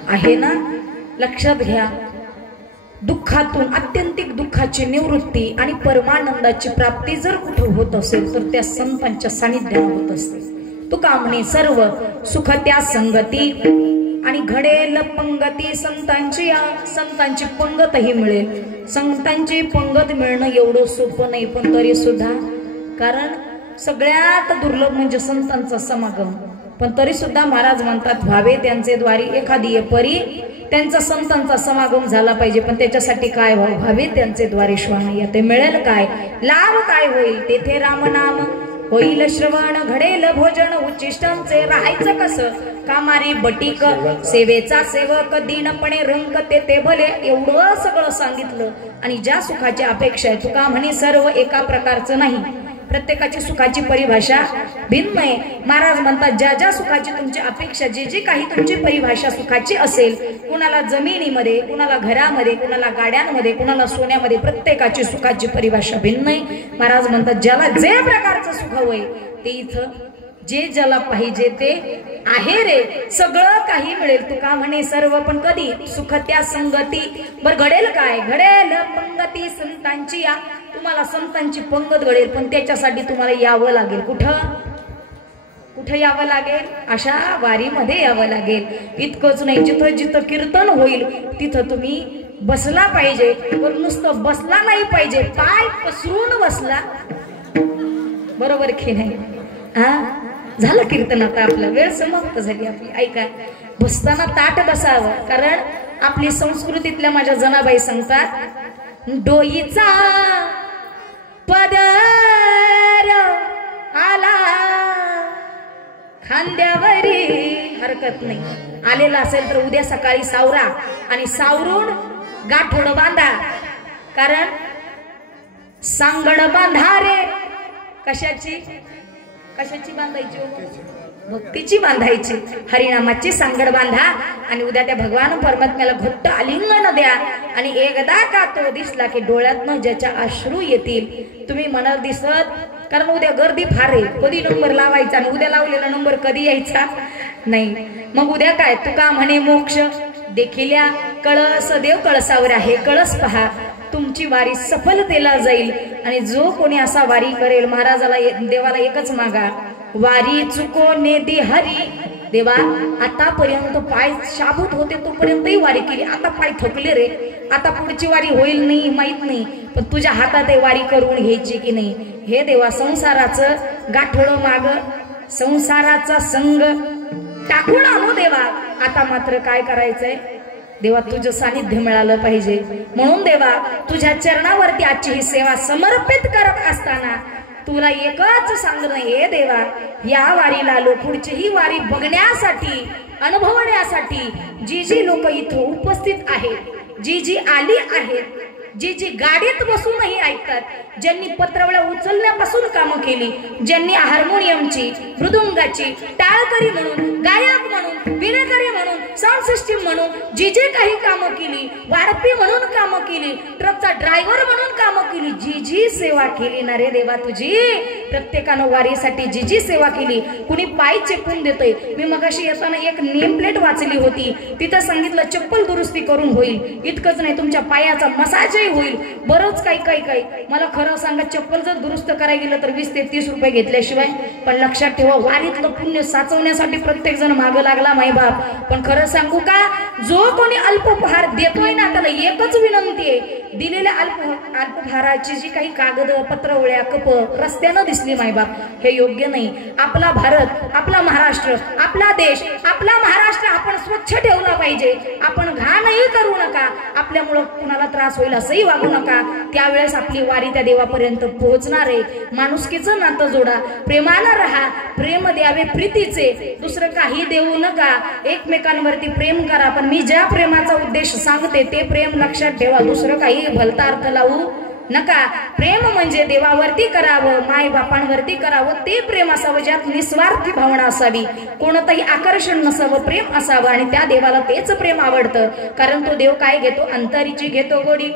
आहे ना लक्षात घ्या दुःखातून आत्यंतिक दुःखाची निवृत्ती आणि परमानंदाची प्राप्ती जर कुठे होत असेल तर त्या संतांच्या सानिध्यात होत असते तुका म्हणे सर्व सुख त्या संगती आणि घडेल पंगती संतांची संतांची पंगतही मिळेल. संतांची पंगत मिळणं एवढं सोपं नाही, पण तरी सुद्धा कारण सगळ्यात दुर्लभ म्हणजे संतांचा समागम. पण तरी सुद्धा महाराज म्हणतात व्हावे त्यांचे द्वारी एखादी परी, त्यांचा संतांचा समागम झाला पाहिजे. पण त्याच्यासाठी काय व्हावे त्यांचे द्वारे श्वान. ते मिळेल काय, लाभ काय होईल, तेथे रामनाम होईल श्रवण, घडेल भोजन उच्चिष्टांचे, राहायचं कसं कामारी बटीक, सेवेचा सेवक दीनपणे रंक ते भले. एवढं सगळं सांगितलं. आणि ज्या सुखाची अपेक्षा आहे तुका म्हणे सर्व एका प्रकारचं नाही, प्रत्येकाची सुखाची परिभाषा भिन्न आहे. महाराज म्हणतात ज्या ज्या सुखाची तुमची अपेक्षा, जे जे काही तुमची परिभाषा सुखाची असेल, कुणाला जमिनीमध्ये, कुणाला घरामध्ये, कुणाला गाड्यांमध्ये, कुणाला सोन्यामध्ये, प्रत्येकाची सुखाची परिभाषा भिन्न आहे. महाराज म्हणतात ज्याला जे प्रकारचं सुख होय ते इथं जे ज्याला पाहिजे ते आहे रे, सगळं काही मिळेल. तुका म्हणे सर्व, पण कधी सुख त्या संगती. बर घडेल काय, घडेल पंगती संतांची. तुम्हाला संतांची पंगत घडेल, पण त्याच्यासाठी तुम्हाला यावं लागेल. कुठं कुठं यावं लागेल, अशा वारीमध्ये यावं लागेल. इतकंच नाही, जिथं जिथं कीर्तन होईल तिथं तुम्ही बसला पाहिजे. पण नुसतं बसला नाही पाहिजे, पाय पसरून बसला. बरोबर की नाही? झालं कीर्तन, आता आपला वेळ समाप्त झाली आपली. ऐका, बसताना ताट बसावं, कारण आपली संस्कृतीतल्या माझ्या जनाबाई सांगतात डोईचा पदर आला खांद्यावरी, हरकत नाही. आलेला असेल तर उद्या सकाळी सावरा आणि सावरून गाठोड बांधा. कारण सांगड बांधा रे, कशाची कशाची बांधायची, भक्तीची बांधायची, हरिनामाची सांगड बांधा. आणि उद्या त्या भगवान परमात्म्याला घट्ट आलिंगन द्या. आणि एकदा का तो दिसला की डोळ्यातनं ज्याच्या अश्रू येतील. तुम्ही मनात दिसत, कारण उद्या गर्दी फार आहे, कधी नंबर लावायचा आणि उद्या लावलेला नंबर कधी यायचा नाही. मग उद्या काय, तुका म्हणे मोक्ष देखील कळस देव कळसावर आहे, कळस पहा. तुमची वारी सफलतेला जाईल. आणि जो कोणी असा वारी करेल, महाराजाला देवाला एकच मागा, वारी चुको नेदी हरी. देवा आतापर्यंत पाय शाबूत होते तोपर्यंतही वारी केली, आता पाय थकले रे, आता पुढची वारी होईल नाही माहित नाही, पण तुझ्या हातात वारी करून घ्यायची की नाही. हे देवा संसाराचं गाठोड माग, संसाराचा संग टाकून आणू देवा. आता मात्र काय करायचंय देवा, तुझं सानिध्य मिळालं पाहिजे. म्हणून देवा तुझ्या चरणावरती आजची ही सेवा समर्पित करत असताना तुला एकच सांगणं, हे देवा या वारीला आलो, पुढची ही वारी बघण्यासाठी, अनुभवण्यासाठी जी जी लोक इथं उपस्थित आहेत, जी जी आली आहेत, जी जी गाडीत बसूनही ऐकतात, ज्यांनी पत्रवळ्या उचलण्यापासून कामं केली, ज्यांनी हार्मोनियमची, मृदुंगाची, टाळकरी म्हणून, गायक म्हणून, विणकरी म्हणून, साऊंड सिस्टीम म्हणून जी जी काही कामं केली, वारपी म्हणून कामं केली, ट्रकचा ड्रायव्हर म्हणून कामं केली, जी जी सेवा केली ना रे देवा तुझी, प्रत्येकानं वारीसाठी जी जी सेवा केली. कुणी पाय चेपून देतोय. मी मगाशी येताना एक नेम प्लेट वाचली होती, तिथं सांगितलं चप्पल दुरुस्ती करून होईल. इतकंच नाही, तुमच्या पायाचा मसाजही होईल. बरंच काही. मला खरं सांगा, चप्पल जर दुरुस्त करायला गेलं तर 20 ते 30 रुपये घेतल्याशिवाय. पण लक्षात ठेवा, वारीतलं पुण्य साचवण्यासाठी प्रत्येक जण मागं लागला मायबाप. पण खरं सांगू का, जो कोणी अल्पोपहार देतोय ना त्याला एकच विनंती आहे, दिलेल्या अल्पोपहाराची जी काही कागद, पत्रवळ्या, कप रस्त्यानं दिसली मायबाप, हे योग्य नाही. आपला भारत, आपला महाराष्ट्र, आपला देश, आपला महाराष्ट्र आपण स्वच्छ ठेवला पाहिजे. आपण घाणही करू नका, आपल्यामुळं कुणाला त्रास होईल असंही वागू नका. त्यावेळेस आपली वारी त्या देवापर्यंत पोहोचणार आहे. माणुसकीचं नातं जोडा, प्रेमानं राहा, प्रेम द्यावे प्रीतीचे, दुसरं काही देऊ नका. एकमेकांवरती प्रेम करा. पण मी ज्या प्रेमाचा उद्देश सांगते ते प्रेम लक्षात ठेवा, दुसरं काही भलता अर्थ लावू नका. प्रेम म्हणजे देवावरती करावं, माय बापांवरती करावं, ते प्रेम असावं ज्यात निस्वार्थी भावना असावी, कोणतंही आकर्षण नसावं, प्रेम असावं. आणि त्या देवाला तेच प्रेम आवडतं, कारण तो देव काय घेतो, अंतरीची घेतो गोडी,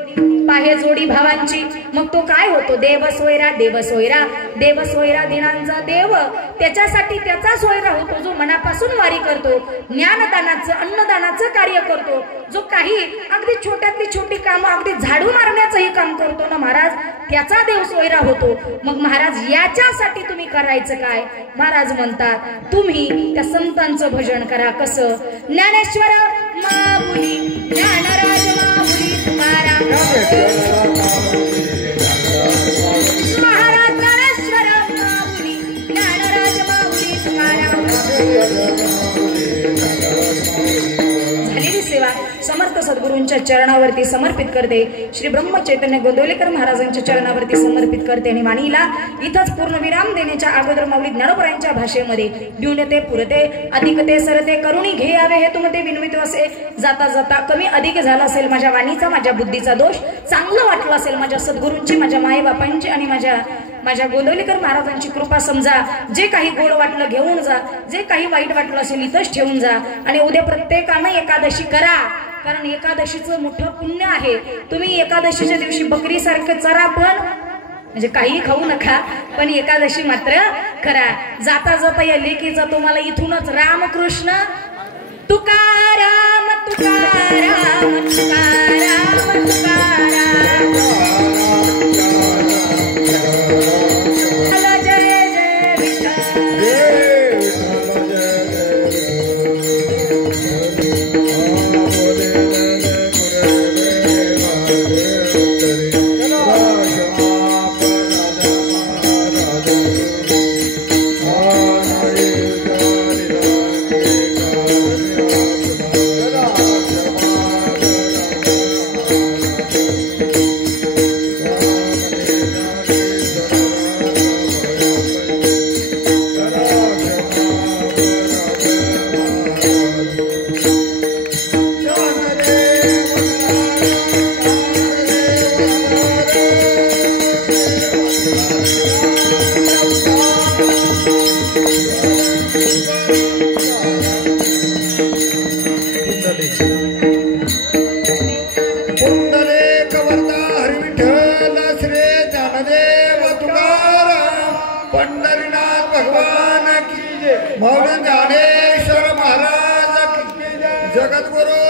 पाहे जोडी भावांची. मग तो काय होतो, देव सोयरा, देव सोयरा, देव सोयरा दिनांचा देव. त्याच्यासाठी त्याचा सोयरा होतो जो मनापासून वारी करतो, ज्ञानदानाचं, अन्नदानाचं कार्य करतो, जो काही अगदी छोट्यातली छोटी कामं अगदी झाडू मारण्याचंही काम करतो ना महाराज, त्याचा देव सोयरा होतो. मग महाराज याच्यासाठी तुम्ही करायचं काय? महाराज म्हणतात तुम्ही त्या संतांचं भजन करा. कसं? ज्ञानेश्वर माऊली, ज्ञानराज माऊली तुकाराम, महाराज ज्ञानेश्वर माऊली, ज्ञानराज माऊली तुकाराम. झालेली सेवा समर्थ सद्गुरूंच्या चरणावरती समर्पित करते. श्री ब्रह्म चैतन्य गोंदवलेकर महाराजांच्या चरणावरती समर्पित करते. आणि वाणीला इथंच पूर्ण विराम देण्याच्या अगोदर माऊली ज्ञानोबरायांच्या भाषेमध्ये न्यूनते पुरते अधिकते सरते करुणी घेयावे हे तुमते विनवित असे. जाता जाता कमी अधिक झाला असेल माझ्या वाणीचा, माझ्या बुद्धीचा दोष, चांगलं वाटलं असेल माझ्या सद्गुरूंची, माझ्या मायबापांची आणि माझ्या गोंदवलेकर महाराजांची कृपा समजा. जे काही गोड वाटलं घेऊन जा, जे काही वाईट वाटलं असेल इथंच ठेवून जा. आणि उद्या प्रत्येकानं एकादशी करा, कारण एकादशीचं मोठं पुण्य आहे. तुम्ही एकादशीच्या दिवशी बकरीसारखं चरा, पण म्हणजे काही खाऊ नका, पण एकादशी मात्र करा. जाता जाता या लेकीचा तुम्हाला इथूनच रामकृष्ण तुकाराम तुकाराम तुकाराम तुकाराम. ज्ञानेश्वर महाराज की जगद्गुरु